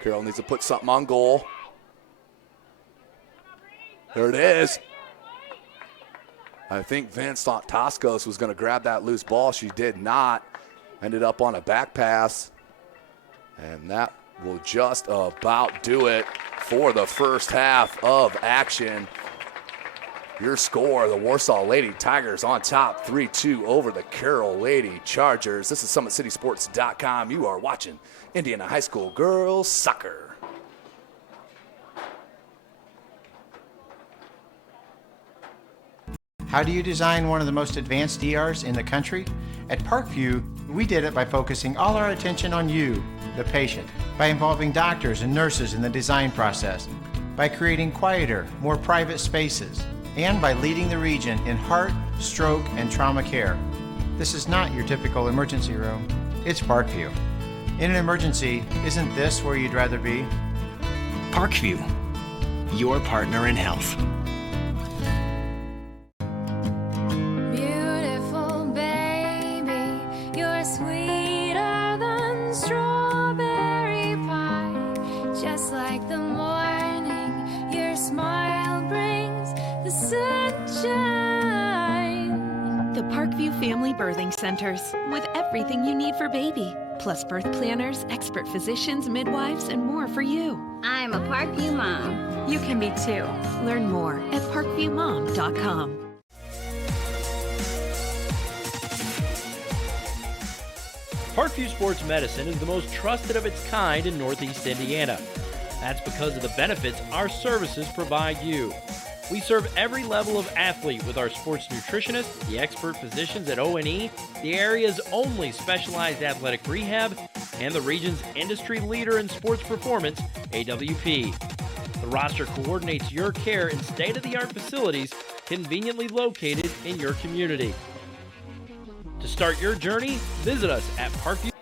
Carroll needs to put something on goal. There it is. I think Vince thought Toscos was going to grab that loose ball. She did not. Ended up on a back pass. And that will just about do it for the first half of action. Your score, the Warsaw Lady Tigers on top 3-2 over the Carroll Lady Chargers. This is SummitCitySports.com. You are watching Indiana High School Girls Soccer. How do you design one of the most advanced ERs in the country? At Parkview, we did it by focusing all our attention on you, the patient, by involving doctors and nurses in the design process, by creating quieter, more private spaces, and by leading the region in heart, stroke, and trauma care. This is not your typical emergency room. It's Parkview. In an emergency, isn't this where you'd rather be? Parkview, your partner in health. Beautiful baby, you're sweeter than strawberry pie. Just like the morning, your smile brings the sunshine. The Parkview Family Birthing Centers, with everything you need for baby, plus birth planners, expert physicians, midwives, and more for you. I'm a Parkview mom. You can be too. Learn more at parkviewmom.com. Parkview Sports Medicine is the most trusted of its kind in Northeast Indiana. That's because of the benefits our services provide you. We serve every level of athlete with our sports nutritionists, the expert physicians at O&E, the area's only specialized athletic rehab, and the region's industry leader in sports performance, AWP. The roster coordinates your care in state-of-the-art facilities conveniently located in your community. To start your journey, visit us at Parkview.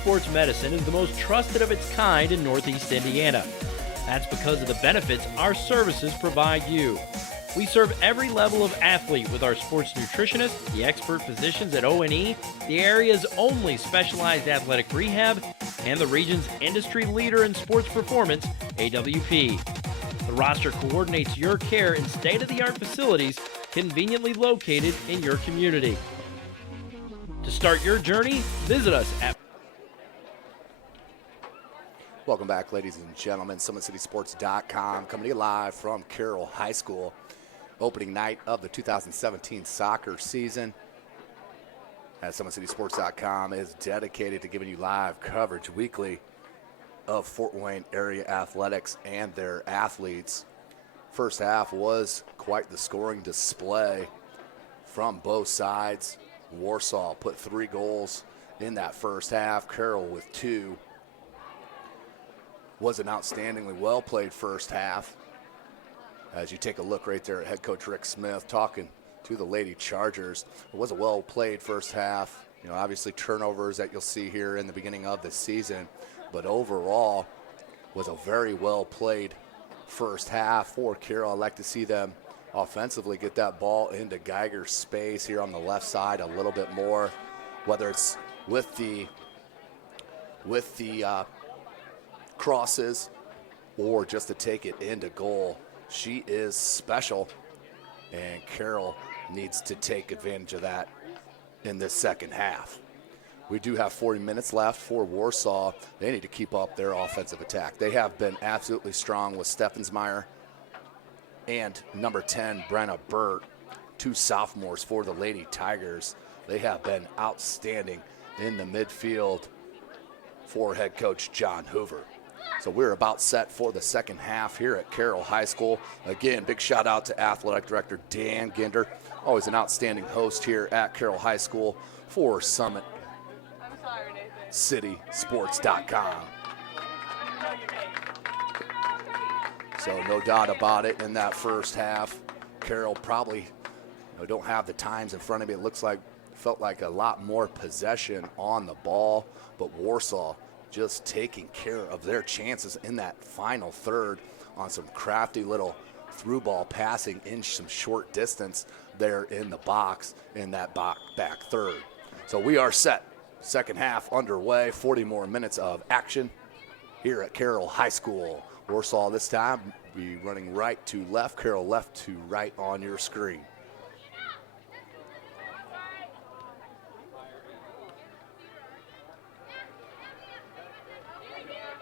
Sports Medicine is the most trusted of its kind in Northeast Indiana. That's because of the benefits our services provide you. We serve every level of athlete with our sports nutritionists, the expert physicians at O&E, the area's only specialized athletic rehab, and the region's industry leader in sports performance, AWP. The roster coordinates your care in state-of-the-art facilities conveniently located in your community. To start your journey, visit us at... Welcome back, ladies and gentlemen. SummitCitySports.com coming to you live from Carroll High School. Opening night of the 2017 soccer season. As SummitCitySports.com is dedicated to giving you live coverage weekly of Fort Wayne area athletics and their athletes. First half was quite the scoring display from both sides. Warsaw put 3 goals in that first half. Carroll with 2. Was an outstandingly well-played first half. As you take a look right there at head coach Rick Smith talking to the Lady Chargers. It was a well-played first half. You know, obviously turnovers that you'll see here in the beginning of the season, but overall was a very well-played first half for Carroll. I'd like to see them offensively get that ball into Geiger's space here on the left side a little bit more, whether it's with the crosses or just to take it into goal. She is special, and Carroll needs to take advantage of that in this second half. We do have 40 minutes left for Warsaw. They need to keep up their offensive attack. They have been absolutely strong with Steffensmeyer and number 10, Brenna Burt, 2 sophomores for the Lady Tigers. They have been outstanding in the midfield for head coach John Hoover. So we're about set for the second half here at Carroll High School. Again, big shout out to Athletic Director Dan Ginder, always an outstanding host here at Carroll High School for SummitCitySports.com. So no doubt about it, in that first half, Carroll probably don't have the times in front of me. It felt like a lot more possession on the ball, but Warsaw just taking care of their chances in that final third on some crafty little through ball passing in some short distance there in the box in that back third. So we are set. Second half underway, 40 more minutes of action here at Carroll High School. Warsaw this time be running right to left, Carroll left to right on your screen.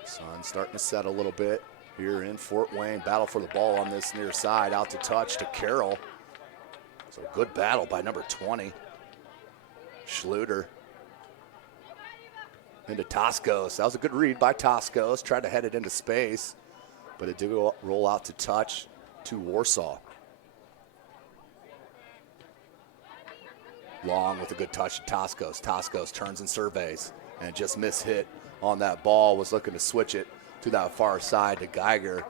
Sun starting to set a little bit here in Fort Wayne. Battle for the ball on this near side. Out to touch to Carroll. So good battle by number 20. Schluter. Into Toscos. That was a good read by Toscos. Tried to head it into space, but it did roll out to touch to Warsaw. Long with a good touch to Toscos. Toscos turns and surveys and just mishit on that ball, was looking to switch it to that far side to Geiger.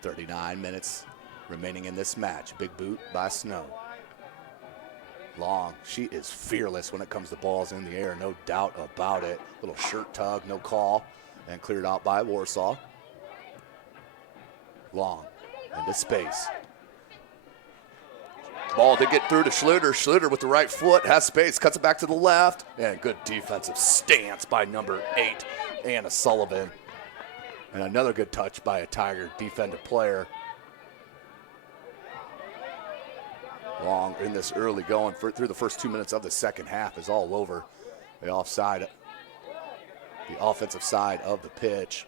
39 minutes remaining in this match. Big boot by Snow. Long, she is fearless when it comes to balls in the air, no doubt about it. Little shirt tug, no call, and cleared out by Warsaw. Long into space. Ball did get through to Schluter. Schluter with the right foot, has space, cuts it back to the left, and good defensive stance by number 8, Anna Sullivan. And another good touch by a Tiger defended player. Long in this early going through the first 2 minutes of the second half is all over the offside, the offensive side of the pitch.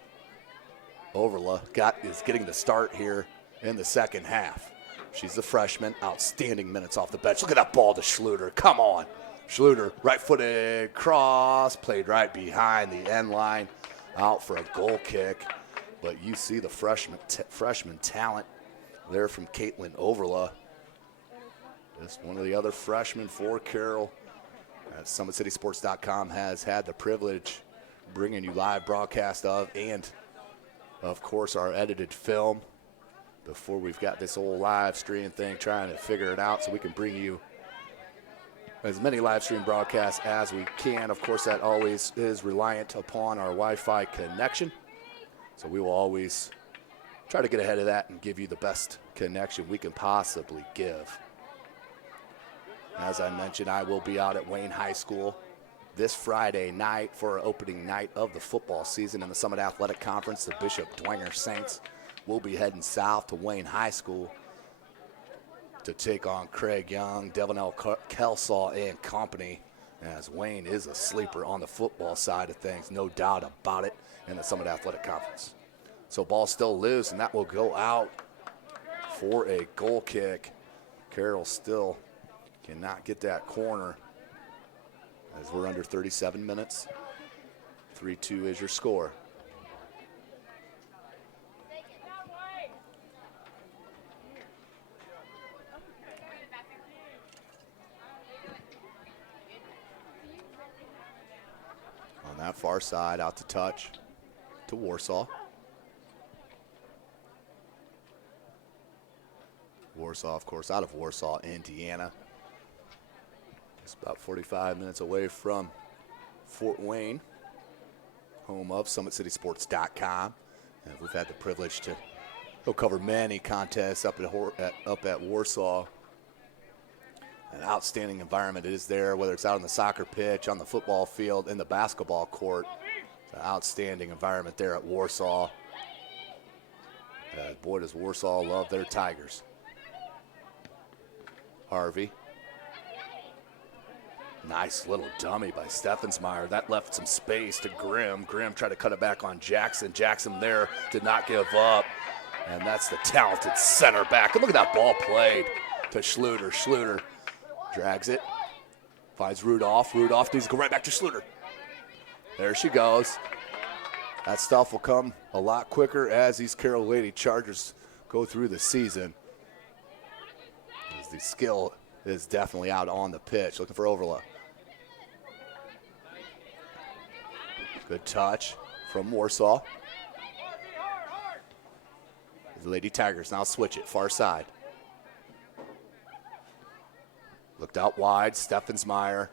Overla is getting the start here in the second half. She's the freshman, outstanding minutes off the bench. Look at that ball to Schluter, come on. Schluter, right-footed cross, played right behind the end line, out for a goal kick. But you see the freshman talent there from Caitlin Overla. Just one of the other freshmen for Carroll. SummitCitySports.com has had the privilege bringing you live broadcast of, and of course our edited film before we've got this old live stream thing trying to figure it out so we can bring you as many live stream broadcasts as we can. Of course, that always is reliant upon our Wi-Fi connection. So we will always try to get ahead of that and give you the best connection we can possibly give. As I mentioned, I will be out at Wayne High School this Friday night for our opening night of the football season in the Summit Athletic Conference. The Bishop Dwenger Saints will be heading south to Wayne High School to take on Craig Young, Devin L. Kelsall, and company, as Wayne is a sleeper on the football side of things, no doubt about it, in the Summit Athletic Conference. So ball still loose, and that will go out for a goal kick. Carroll still cannot get that corner as we're under 37 minutes. 3-2 is your score. On that far side, out to touch to Warsaw. Warsaw, of course, out of Warsaw, Indiana. It's about 45 minutes away from Fort Wayne, home of SummitCitySports.com. And we've had the privilege to cover many contests up at Warsaw. An outstanding environment is there, whether it's out on the soccer pitch, on the football field, in the basketball court. It's an outstanding environment there at Warsaw. Boy, does Warsaw love their Tigers. Harvey. Nice little dummy by Steffensmeyer. That left some space to Grimm. Grimm tried to cut it back on Jackson. Jackson there did not give up. And that's the talented center back. And look at that ball played to Schluter. Schluter drags it. Finds Rudolph. Rudolph needs to go right back to Schluter. There she goes. That stuff will come a lot quicker as these Carroll Lady Chargers go through the season. As the skill is definitely out on the pitch. Looking for Overla. Good touch from Warsaw. The Lady Tigers now switch it, far side. Looked out wide, Steffensmeyer.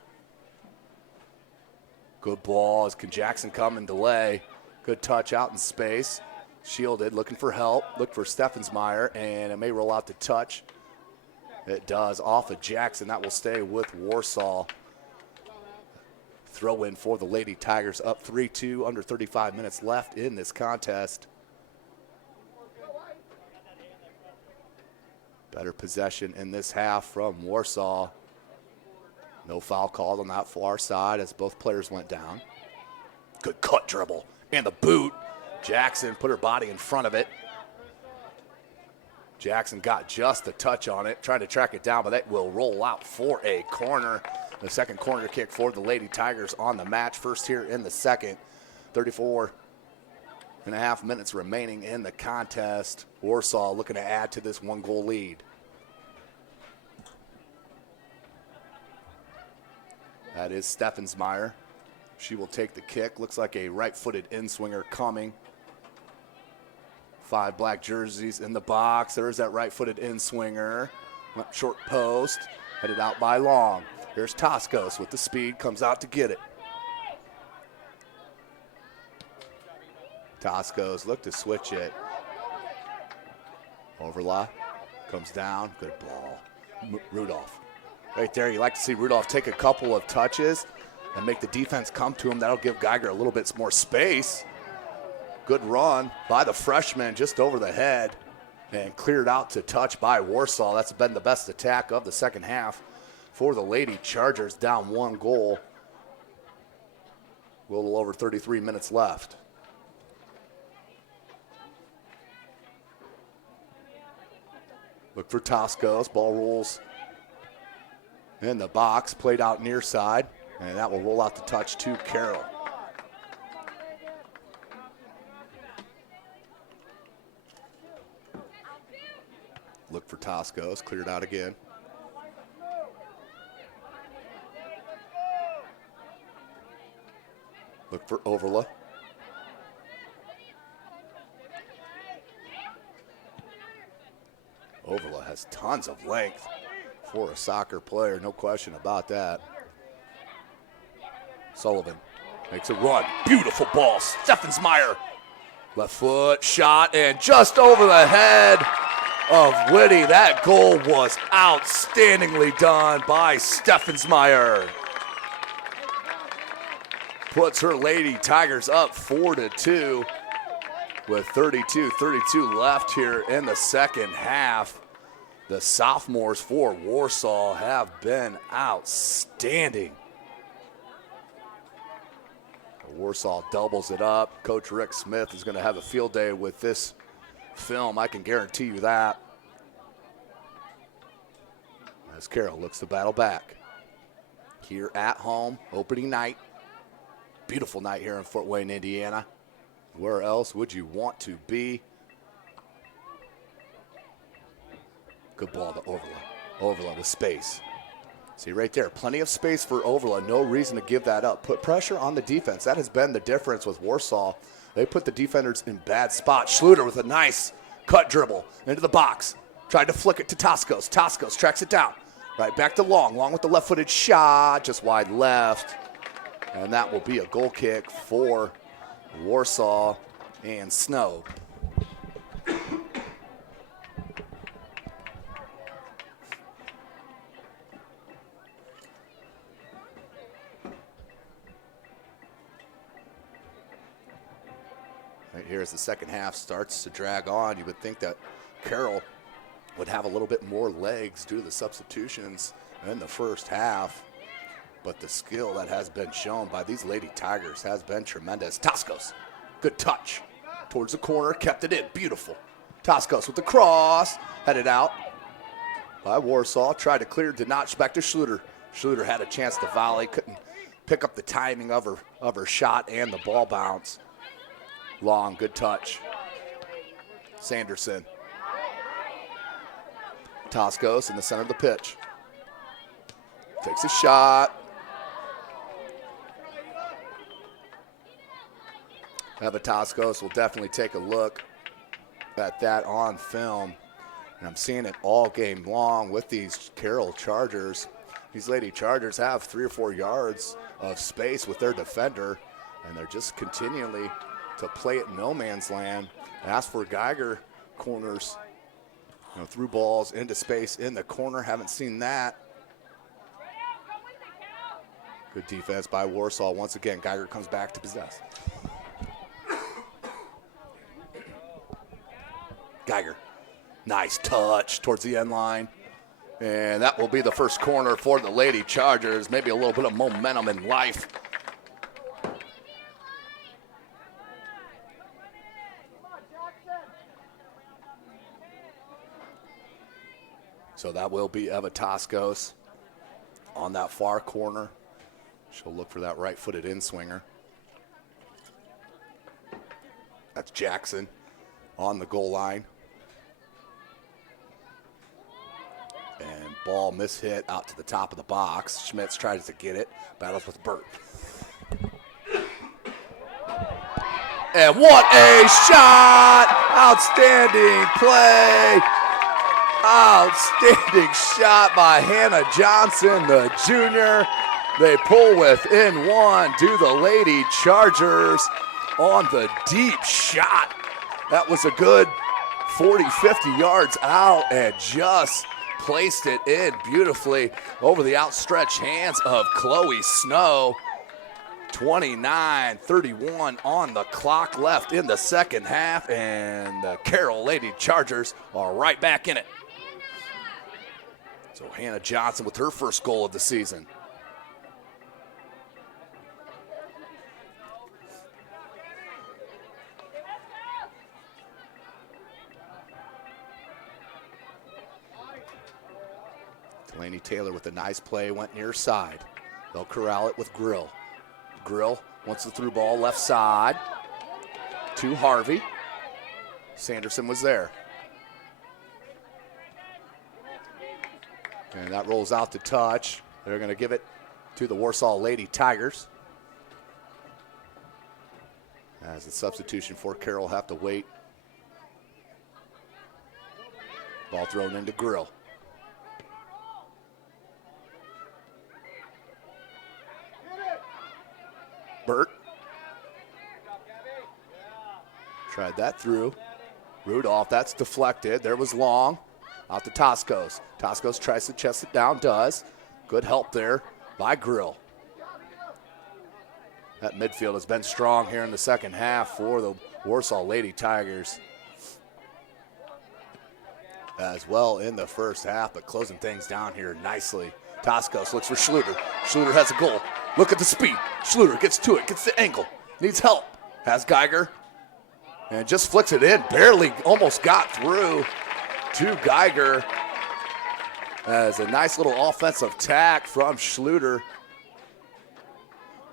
Good ball. Can Jackson come and delay? Good touch out in space. Shielded, looking for help. Look for Steffensmeyer, and it may roll out to touch. It does, off of Jackson. That will stay with Warsaw. Throw in for the Lady Tigers, up 3-2, under 35 minutes left in this contest. Better possession in this half from Warsaw. No foul called on that far side as both players went down. Good cut dribble and the boot. Jackson put her body in front of it. Jackson got just a touch on it, trying to track it down, but that will roll out for a corner. The second corner kick for the Lady Tigers on the match. First here in the second. 34.5 minutes remaining in the contest. Warsaw looking to add to this one-goal lead. That is Steffensmeyer. She will take the kick. Looks like a right-footed in-swinger coming. 5 black jerseys in the box. There's that right-footed in-swinger. Short post, headed out by Long. Here's Toscos with the speed, comes out to get it. Toscos look to switch it. Overla comes down, good ball. Rudolph. Right there, you like to see Rudolph take a couple of touches and make the defense come to him. That'll give Geiger a little bit more space. Good run by the freshman just over the head and cleared out to touch by Warsaw. That's been the best attack of the second half for the Lady Chargers, down 1 goal. A little over 33 minutes left. Look for Toscos. Ball rolls in the box, played out near side, and that will roll out the touch to Carroll. Look for Toscos, cleared out again. Look for Overla. Overla has tons of length. for a soccer player, no question about that. Sullivan makes a run. Beautiful ball. Steffensmeyer. Left foot, shot, and just over the head of Whitty. That goal was outstandingly done by Steffensmeyer. Puts her Lady Tigers up 4-2 with 32 left here in the second half. The sophomores for Warsaw have been outstanding. Warsaw doubles it up. Coach Rick Smith is going to have a field day with this film. I can guarantee you that. As Carroll looks to battle back. Here at home, opening night. Beautiful night here in Fort Wayne, Indiana. Where else would you want to be? Good ball to Overla. Overla with space. See right there, plenty of space for Overla. No reason to give that up. Put pressure on the defense. That has been the difference with Warsaw. They put the defenders in bad spots. Schluter with a nice cut dribble into the box. Tried to flick it to Toskos. Toskos tracks it down. Right back to Long. Long with the left-footed shot, just wide left. And that will be a goal kick for Warsaw and Snow. Right here as the second half starts to drag on, you would think that Carroll would have a little bit more legs due to the substitutions in the first half. But the skill that has been shown by these Lady Tigers has been tremendous. Toskos, good touch. Towards the corner, kept it in, beautiful. Toskos with the cross, headed out by Warsaw. Tried to clear, did not, back to Schluter. Schluter had a chance to volley, couldn't pick up the timing of her shot and the ball bounce. Long, good touch. Sanderson. Toskos in the center of the pitch. Takes a shot. Eva Toskos will definitely take a look at that on film. And I'm seeing it all game long with these Carroll Chargers. These Lady Chargers have 3 or 4 yards of space with their defender, and they're just continually to play it no man's land. As for Geiger, corners, through balls into space in the corner. Haven't seen that. Good defense by Warsaw. Once again, Geiger comes back to possess. Geiger, nice touch towards the end line. And that will be the first corner for the Lady Chargers. Maybe a little bit of momentum in life. So that will be Eva Toskos on that far corner. She'll look for that right-footed in-swinger. That's Jackson on the goal line. And ball mishit out to the top of the box. Schmitz tries to get it. Battles with Burt. And what a shot! Outstanding play. Outstanding shot by Hannah Johnson, the junior. They pull within one. Do the Lady Chargers on the deep shot. That was a good 40, 50 yards out and just placed it in beautifully over the outstretched hands of Chloe Snow. 29-31 on the clock left in the second half, and the Carroll Lady Chargers are right back in it. So Hannah Johnson with her first goal of the season. Delaney Taylor with a nice play, went near side. They'll corral it with Grill. Grill wants the through ball left side to Harvey. Sanderson was there. And that rolls out to touch. They're going to give it to the Warsaw Lady Tigers. As the substitution for Carroll have to wait. Ball thrown into Grill. Played that through. Rudolph, that's deflected. There was Long. Out to Toscos. Toscos tries to chest it down, does. Good help there by Grill. That midfield has been strong here in the second half for the Warsaw Lady Tigers. As well in the first half, but closing things down here nicely. Toscos looks for Schluter. Schluter has a goal. Look at the speed. Schluter gets to it, gets the angle. Needs help. Has Geiger. And just flicks it in. Barely almost got through to Geiger. As a nice little offensive tack from Schluter.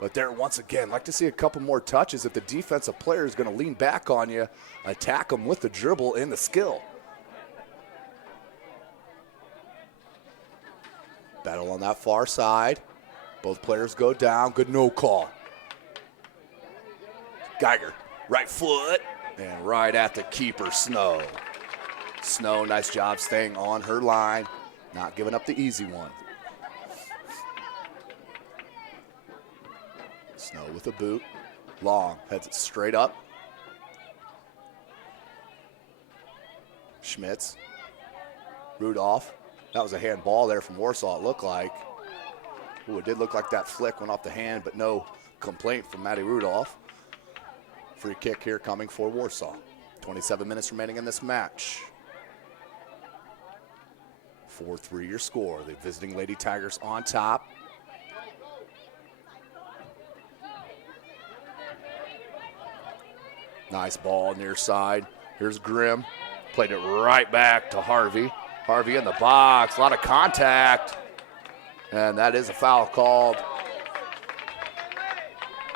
But there, once again, like to see a couple more touches. If the defensive player is going to lean back on you, attack them with the dribble and the skill. Battle on that far side. Both players go down. Good no call. Geiger, right foot, and right at the keeper, Snow. Snow, nice job staying on her line, not giving up the easy one. Snow with a boot. Long heads it straight up. Schmitz. Rudolph. That was a handball there from Warsaw, it looked like. Ooh, it did look like that flick went off the hand, but no complaint from Maddie Rudolph. Free kick here coming for Warsaw. 27 minutes remaining in this match. 4-3 your score. The visiting Lady Tigers on top. Nice ball near side. Here's Grimm. Played it right back to Harvey. Harvey in the box. A lot of contact. And that is a foul called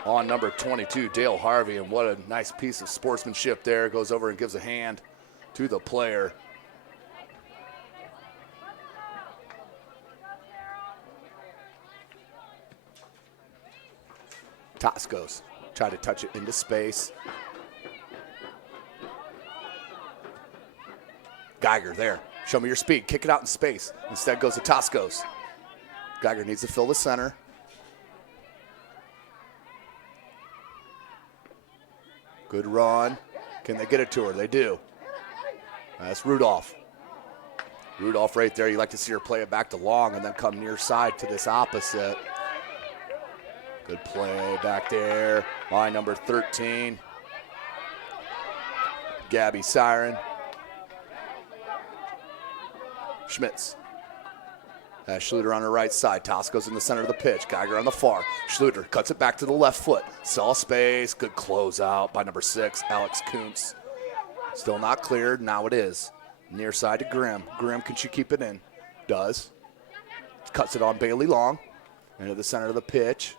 on number 22, Dale Harvey. And what a nice piece of sportsmanship there. Goes over and gives a hand to the player. Toscos try to touch it into space. Geiger there. Show me your speed. Kick it out in space. Instead goes to Toscos. Geiger needs to fill the center. Good run. Can they get it to her? They do. That's Rudolph. Rudolph right there. You like to see her play it back to Long and then come near side to this opposite. Good play back there by number 13. Gabby Siren. Schmitz. Has Schluter on her right side. Tosco's in the center of the pitch. Geiger on the far. Schluter cuts it back to the left foot. Saw space. Good closeout by number 6, Alex Kuntz. Still not cleared. Now it is. Near side to Grimm. Grimm, can she keep it in? Does. Cuts it on Bailey Long. Into the center of the pitch.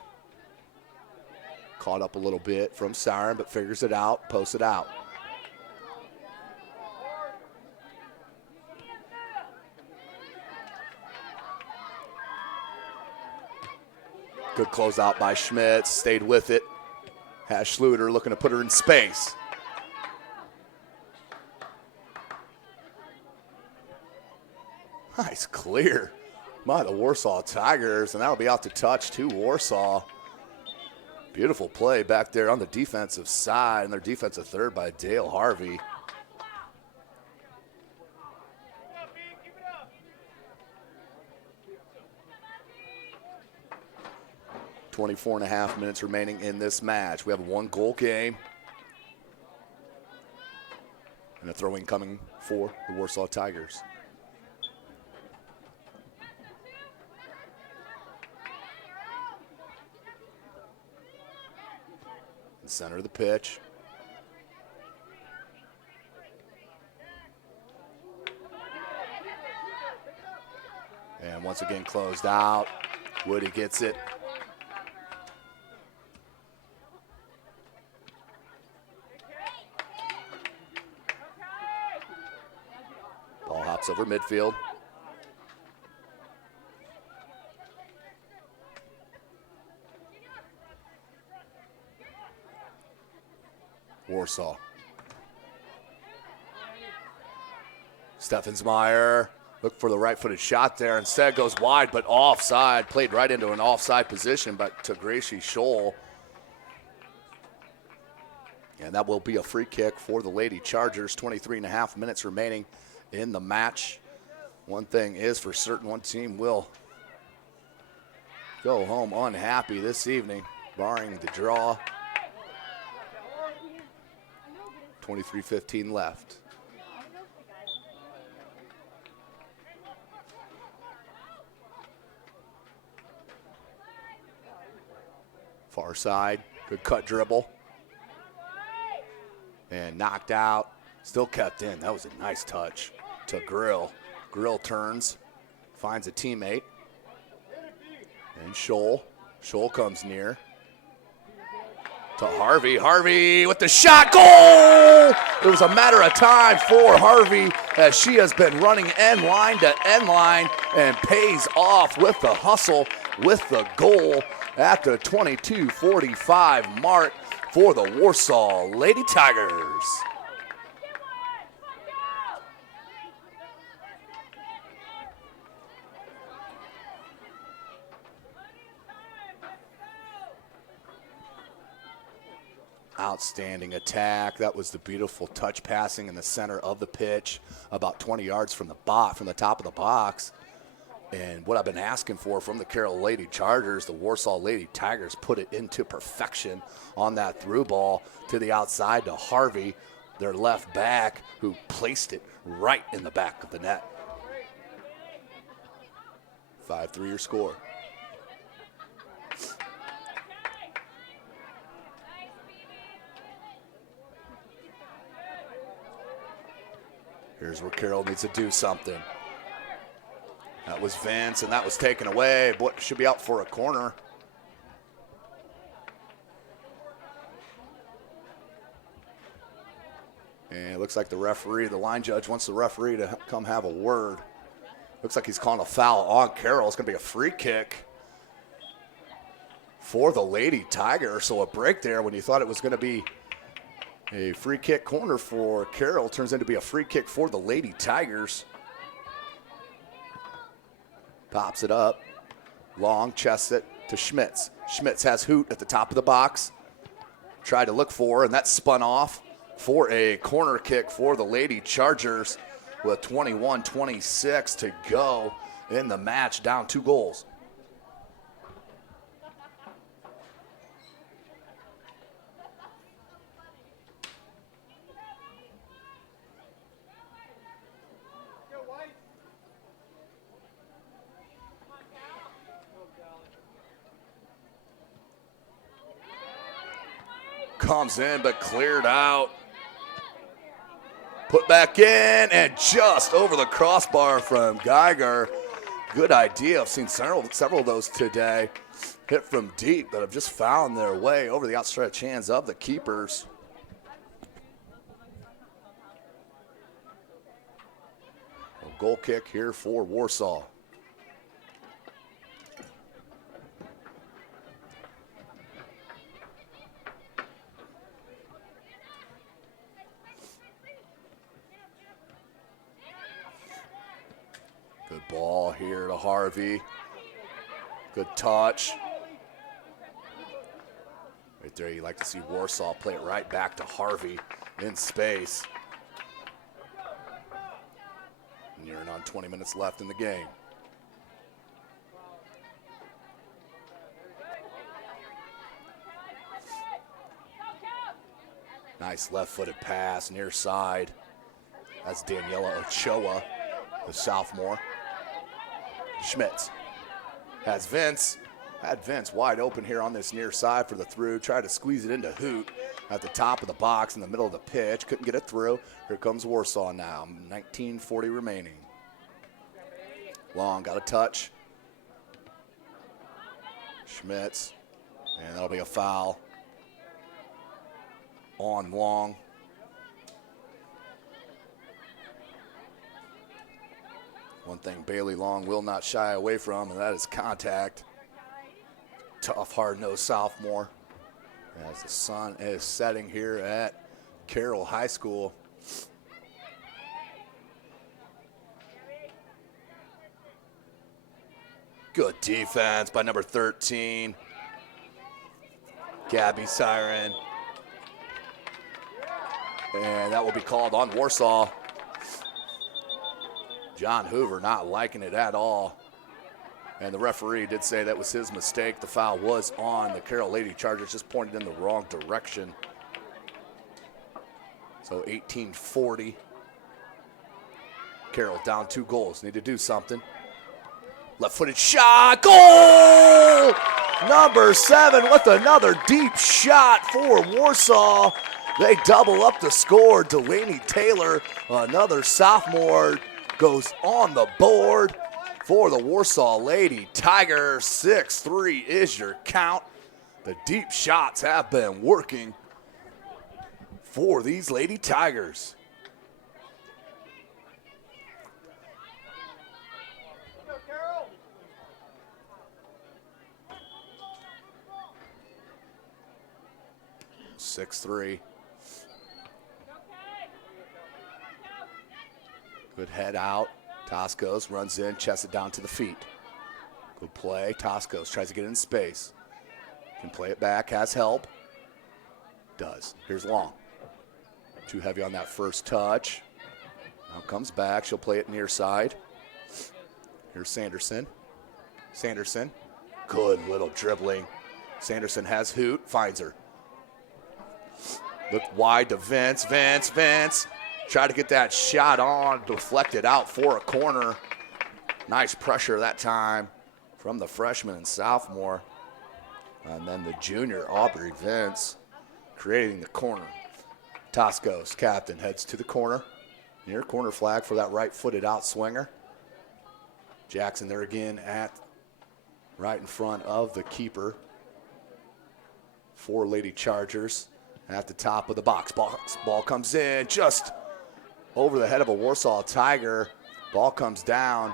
Caught up a little bit from Siren, but figures it out. Posts it out. Good closeout by Schmitz. Stayed with it. Has Schluter looking to put her in space. Nice clear by the Warsaw Tigers, and that'll be out to touch to Warsaw. Beautiful play back there on the defensive side, and their defensive third by Dale Harvey. .24.5 minutes remaining in this match. We have a 1-goal game. And a throw-in coming for the Warsaw Tigers. The center of the pitch. And once again closed out. Woody gets it. Ball hops over midfield. Warsaw. Steffensmeyer looked for the right-footed shot there. Instead goes wide, but offside. Played right into an offside position, but to Gracie Scholl. And that will be a free kick for the Lady Chargers. 23.5 minutes remaining in the match. One thing is for certain, one team will go home unhappy this evening, barring the draw. 23:15 left. Far side, good cut dribble. And knocked out, still kept in. That was a nice touch to Grill. Grill turns, finds a teammate. And Scholl comes near. To Harvey. Harvey with the shot. Goal! It was a matter of time for Harvey as she has been running end line to end line and pays off with the hustle with the goal at the 22:45 mark for the Warsaw Lady Tigers. Outstanding attack. That was the beautiful touch passing in the center of the pitch, about 20 yards from the top of the box. And what I've been asking for from the Carroll Lady Chargers, the Warsaw Lady Tigers put it into perfection on that through ball to the outside to Harvey, their left back, who placed it right in the back of the net. 5-3 your score. Here's where Carroll needs to do something. That was Vince, and that was taken away. Boy, should be out for a corner. And it looks like the referee, the line judge, wants the referee to come have a word. Looks like he's calling a foul on Carroll. It's going to be a free kick for the Lady Tiger. So a break there when you thought it was going to be a free kick corner for Carroll. Turns into be a free kick for the Lady Tigers. Pops it up. Long chests it to Schmitz. Schmitz has Hoot at the top of the box. Tried to look for, and that spun off for a corner kick for the Lady Chargers with 21-26 to go in the match, down 2 goals. Comes in, but cleared out. Put back in, and just over the crossbar from Geiger. Good idea. I've seen several of those today. Hit from deep that have just found their way over the outstretched hands of the keepers. A goal kick here for Warsaw. Good ball here to Harvey. Good touch. Right there, you like to see Warsaw play it right back to Harvey in space. Nearing on 20 minutes left in the game. Nice left-footed pass, near side. That's Daniela Ochoa, the sophomore. Schmitz has Vince. Had Vince wide open here on this near side for the through. Tried to squeeze it into Hoot at the top of the box in the middle of the pitch. Couldn't get it through. Here comes Warsaw now. 19:40 remaining. Long got a touch. Schmitz. And that'll be a foul on Long. One thing Bailey Long will not shy away from, and that is contact. Tough, hard-nosed sophomore. As the sun is setting here at Carroll High School. Good defense by number 13. Gabby Siren. And that will be called on Warsaw. John Hoover not liking it at all. And the referee did say that was his mistake. The foul was on the Carroll Lady Chargers, just pointed in the wrong direction. So 18-40. Carroll down 2 goals. Need to do something. Left-footed shot. Goal! Number 7 with another deep shot for Warsaw. They double up the score. Delaney Taylor, another sophomore, goes on the board for the Warsaw Lady Tigers. 6-3 is your count. The deep shots have been working for these Lady Tigers. Six-3. Good head out. Toscos runs in, chests it down to the feet. Good play. Toscos tries to get in space. Can play it back, has help. Does. Here's Long. Too heavy on that first touch. Now comes back. She'll play it near side. Here's Sanderson. Sanderson. Good little dribbling. Sanderson has Hoot. Finds her. Look wide to Vince. Vince. Try to get that shot on. Deflected out for a corner. Nice pressure that time from the freshman and sophomore. And then the junior, Audrey Vince, creating the corner. Toscos, captain, heads to the corner. Near corner flag for that right-footed outswinger. Jackson there again right in front of the keeper. 4 Lady Chargers at the top of the box. Ball comes in just over the head of a Warsaw Tiger. Ball comes down.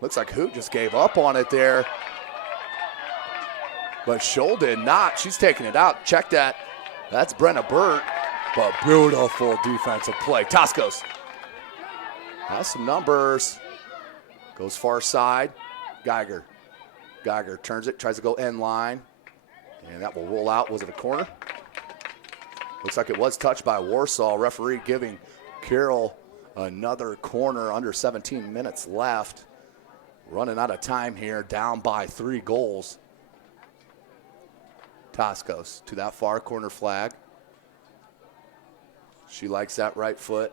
Looks like Hoot just gave up on it there. But Scholl did not. She's taking it out. Check that. That's Brenna Burt. But beautiful defensive play. Toscos has some numbers. Goes far side. Geiger turns it, tries to go end line. And that will roll out. Was it a corner? Looks like it was touched by Warsaw. Referee giving Carroll another corner. Under 17 minutes left. Running out of time here. Down by 3 goals. Toscos to that far corner flag. She likes that right foot.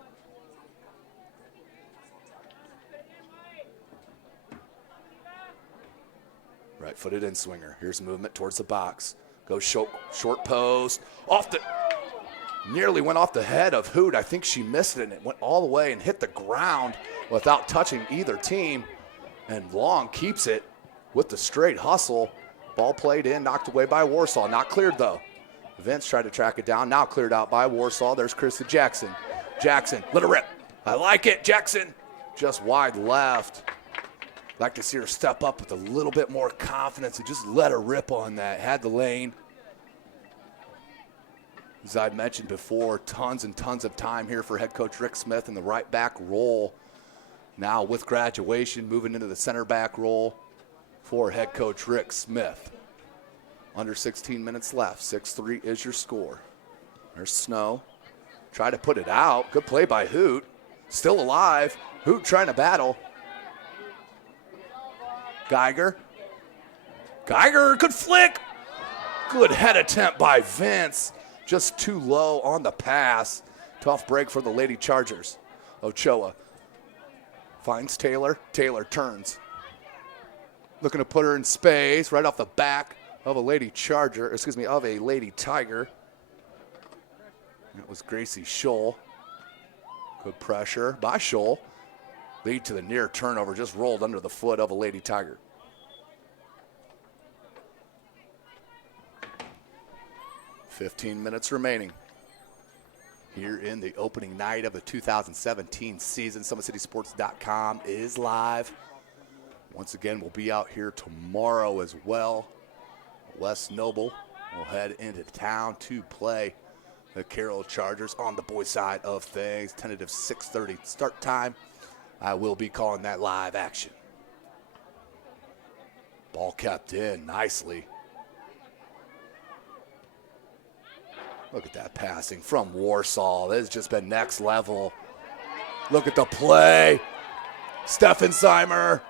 Right-footed in swinger. Here's movement towards the box. Goes short post. Nearly went off the head of Hoot. I think she missed it, and it went all the way and hit the ground without touching either team. And Long keeps it with the straight hustle. Ball played in, knocked away by Warsaw. Not cleared, though. Vince tried to track it down. Now cleared out by Warsaw. There's Christa Jackson. Jackson, let her rip. I like it, Jackson. Just wide left. Like to see her step up with a little bit more confidence and just let her rip on that. Had the lane. As I mentioned before, tons and tons of time here for head coach Rick Smith in the right back role. Now with graduation, moving into the center back role for head coach Rick Smith. Under 16 minutes left. 6-3 is your score. There's Snow. Try to put it out. Good play by Hoot. Still alive. Hoot trying to battle. Geiger, good flick. Good head attempt by Vince. Just too low on the pass. Tough break for the Lady Chargers. Ochoa finds Taylor. Taylor turns. Looking to put her in space right off the back of a Lady Tiger. That was Gracie Scholl. Good pressure by Scholl. Lead to the near turnover, just rolled under the foot of a Lady Tiger. $15 minutes remaining here in the opening night of the 2017 season. SummitCitySports.com is live. Once again, we'll be out here tomorrow as well. Wes Noble will head into town to play the Carroll Chargers on the boys' side of things. Tentative 6:30 start time. I will be calling that live action. Ball kept in nicely. Look at that passing from Warsaw. This has just been next level. Look at the play. Steffensmeier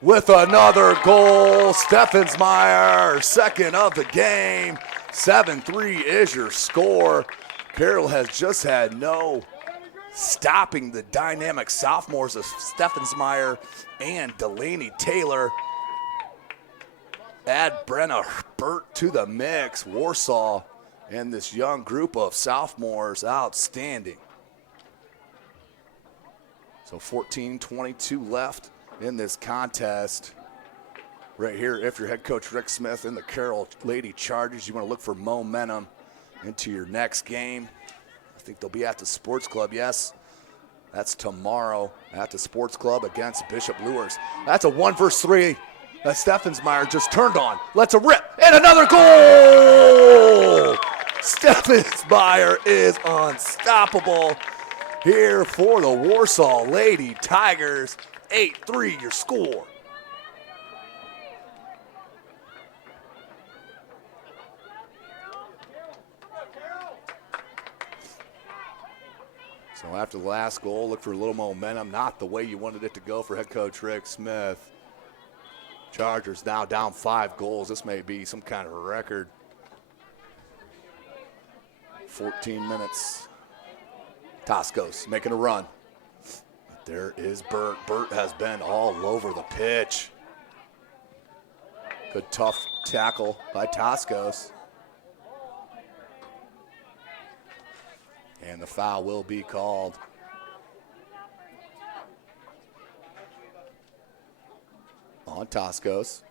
with another goal. Steffensmeier, second of the game. 7-3 is your score. Carroll has just had no stopping the dynamic sophomores of Steffensmeier and Delaney Taylor. Add Brenna Burt to the mix. Warsaw and this young group of sophomores, outstanding. So 14:22 left in this contest. Right here, if you're head coach Rick Smith and the Carroll Lady Chargers, you want to look for momentum into your next game. I think they'll be at the Sports Club, yes. That's tomorrow at the Sports Club against Bishop Lures. That's a 1-3 that Steffensmeier just turned on. Let's a rip, and another goal! Steffensmeier is unstoppable here for the Warsaw Lady Tigers. 8-3 your score. So after the last goal, look for a little momentum, not the way you wanted it to go for head coach Rick Smith. Chargers now down 5 goals. This may be some kind of record. 14 minutes. Toscos making a run. There is Burt. Burt has been all over the pitch. Good tough tackle by Toscos. And the foul will be called. On Toscos.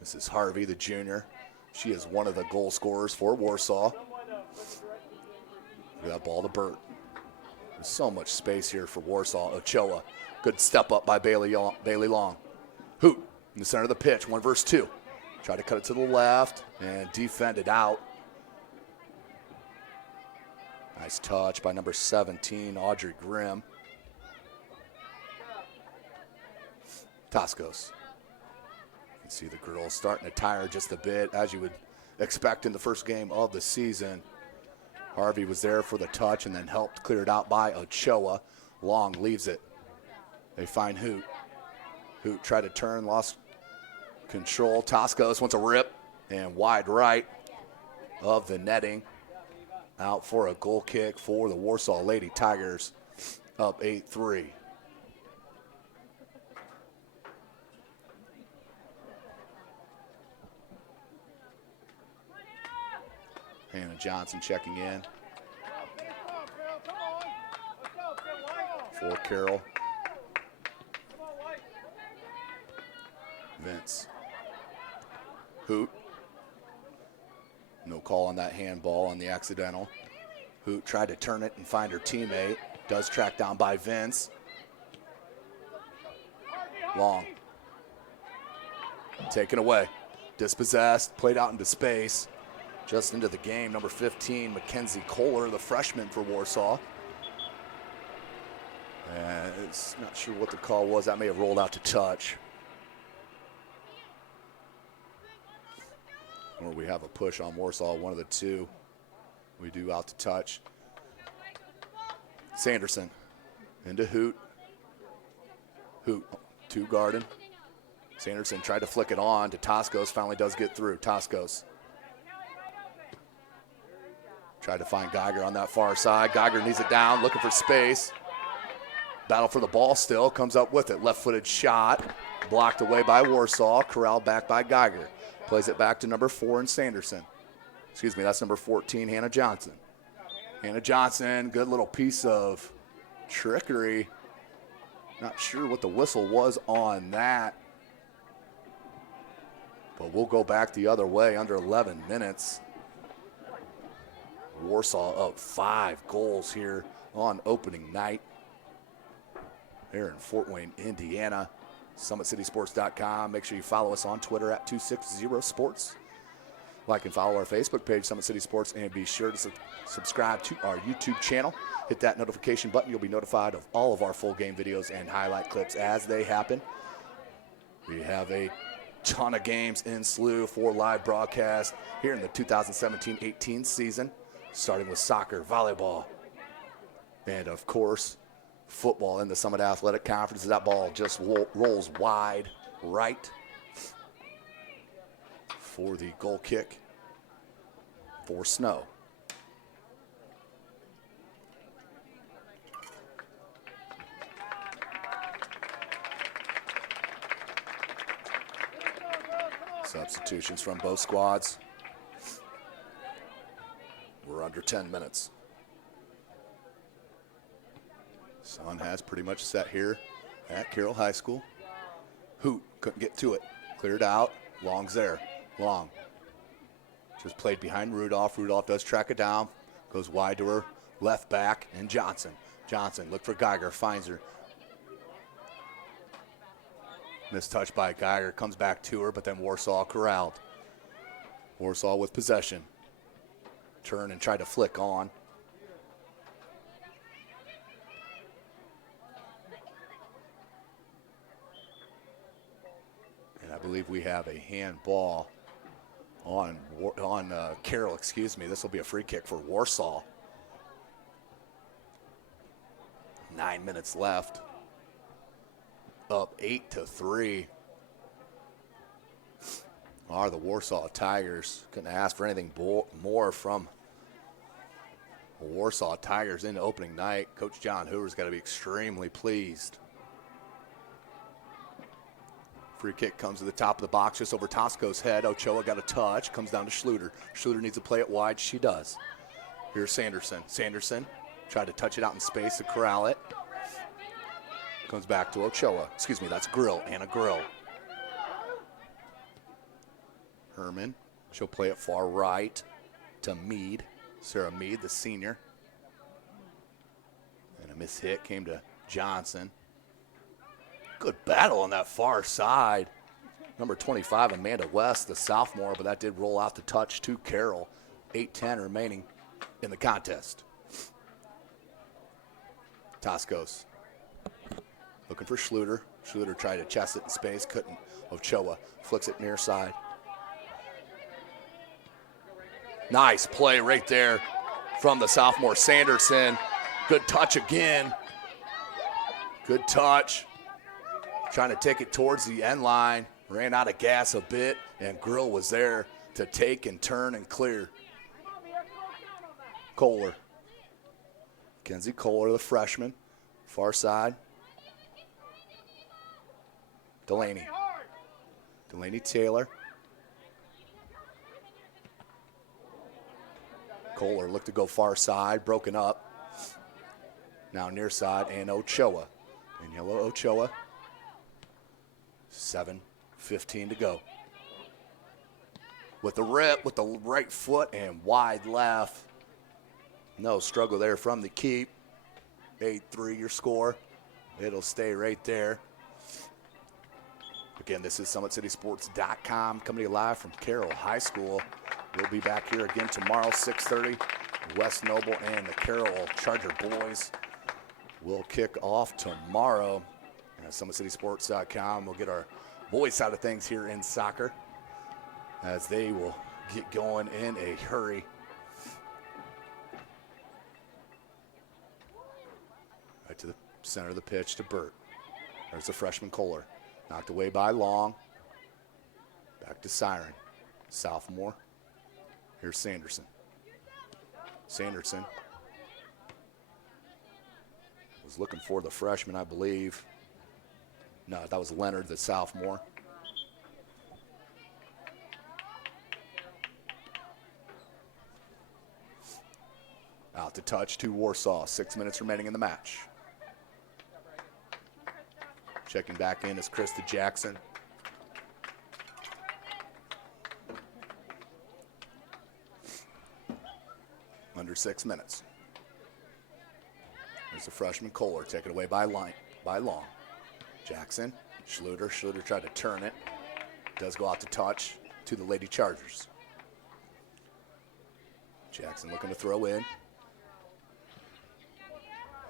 This is Harvey, the junior. She is one of the goal scorers for Warsaw. Look at that ball to Burt. There's so much space here for Warsaw. Ochoa, good step up by Bailey Long. Hoot in the center of the pitch, 1 versus 2. Try to cut it to the left and defend it out. Nice touch by number 17, Audrey Grimm. Toscos. You can see the girls starting to tire just a bit, as you would expect in the first game of the season. Harvey was there for the touch and then helped clear it out by Ochoa. Long leaves it. They find Hoot. Hoot tried to turn, lost control. Toscos wants a rip and wide right of the netting. Out for a goal kick for the Warsaw Lady Tigers, up 8-3. Hannah Johnson checking in for Carroll. Vince. Hoot. No call on that handball on the accidental. Hoot tried to turn it and find her teammate. Does track down by Vince. Long. Taken away. Dispossessed. Played out into space. Just into the game. Number 15, Mckenzie Kohler, the freshman for Warsaw. And it's not sure what the call was. That may have rolled out to touch. Or we have a push on Warsaw, one of the two. We do out to touch. Sanderson into Hoot. Hoot to Garden. Sanderson tried to flick it on to Toscos, finally does get through. Toscos tried to find Geiger on that far side. Geiger needs it down, looking for space. Battle for the ball still, comes up with it. Left-footed shot, blocked away by Warsaw, corralled back by Geiger. Plays it back to number 4 in Sanderson. Excuse me, that's number 14, Hannah Johnson. Hannah Johnson, good little piece of trickery. Not sure what the whistle was on that. But we'll go back the other way, under 11 minutes. Warsaw up 5 goals here on opening night. Here in Fort Wayne, Indiana. SummitCitySports.com. Make sure you follow us on Twitter at 260sports. Like and follow our Facebook page, Summit City Sports, and be sure to subscribe to our YouTube channel. Hit that notification button. You'll be notified of all of our full game videos and highlight clips as they happen. We have a ton of games in slew for live broadcast here in the 2017-18 season, starting with soccer, volleyball, and of course, football in the Summit Athletic Conference. That ball just rolls wide right for the goal kick for Snow. Substitutions from both squads. We're under 10 minutes. Sun has pretty much set here at Carroll High School. Hoot couldn't get to it. Cleared out. Long's there. Long. Just played behind Rudolph. Rudolph does track it down. Goes wide to her left back. And Johnson. Johnson, look for Geiger. Finds her. Missed touch by Geiger. Comes back to her, but then Warsaw corralled. Warsaw with possession. Turn and try to flick on. And I believe we have a handball on Carroll, excuse me. This will be a free kick for Warsaw. 9 minutes left. Up 8-3. Are the Warsaw Tigers. Couldn't ask for anything more from the Warsaw Tigers in the opening night. Coach John Hoover's got to be extremely pleased. Free kick comes to the top of the box, just over Tosco's head. Ochoa got a touch, comes down to Schluter. Schluter needs to play it wide. She does. Here's Sanderson. Sanderson tried to touch it out in space to corral it. Comes back to Ochoa. Excuse me, that's Grill. Anna Grill. Herman. She'll play it far right to Mead. Sarah Mead, the senior. And a miss hit came to Johnson. Good battle on that far side. Number 25, Amanda West, the sophomore, but that did roll out the touch to Carroll. 8:10 remaining in the contest. Toscos. Looking for Schluter. Schluter tried to chest it in space, couldn't. Ochoa flicks it near side. Nice play right there from the sophomore Sanderson. Good touch again. Good touch. Trying to take it towards the end line. Ran out of gas a bit, and Grill was there to take and turn and clear. Kohler. Mckenzie Kohler, the freshman. Far side. Delaney. Delaney Taylor. Kohler looked to go far side, broken up. Now near side, and Ochoa. And yellow Ochoa. 7:15 to go. With the rip, with the right foot and wide left. No struggle there from the keep. 8-3 your score. It'll stay right there. Again, this is SummitCitySports.com coming to you live from Carroll High School. We'll be back here again tomorrow, 6:30. West Noble and the Carroll Charger boys will kick off tomorrow. SummitCitySports.com. We'll get our boys side of things here in soccer as they will get going in a hurry. Right to the center of the pitch to Burt. There's the freshman Kohler. Knocked away by Long. Back to Siren. Sophomore. Here's Sanderson. Sanderson was looking for the freshman, I believe. No, that was Leonard, the sophomore. Out to touch to Warsaw. 6 minutes remaining in the match. Checking back in is Christa Jackson. Under 6 minutes. There's the freshman Kohler, taken away by Long. Jackson, Schluter. Schluter tried to turn it. Does go out to touch to the Lady Chargers. Jackson looking to throw in.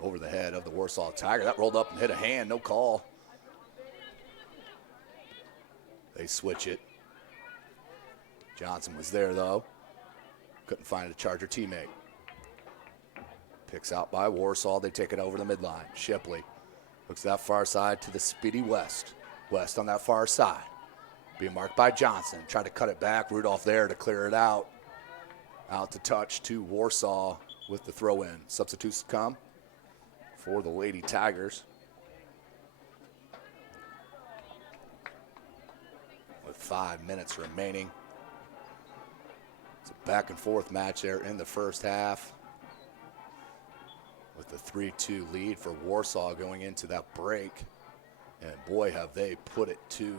Over the head of the Warsaw Tiger. That rolled up and hit a hand, no call. They switch it. Johnson was there, though. Couldn't find a Charger teammate. Picks out by Warsaw. They take it over the midline. Shipley looks that far side to the speedy West. West on that far side. Being marked by Johnson. Tried to cut it back. Rudolph there to clear it out. Out to touch to Warsaw with the throw-in. Substitutes come for the Lady Tigers. With 5 minutes remaining. It's a back and forth match there in the first half. With the 3-2 lead for Warsaw going into that break. And boy, have they put it to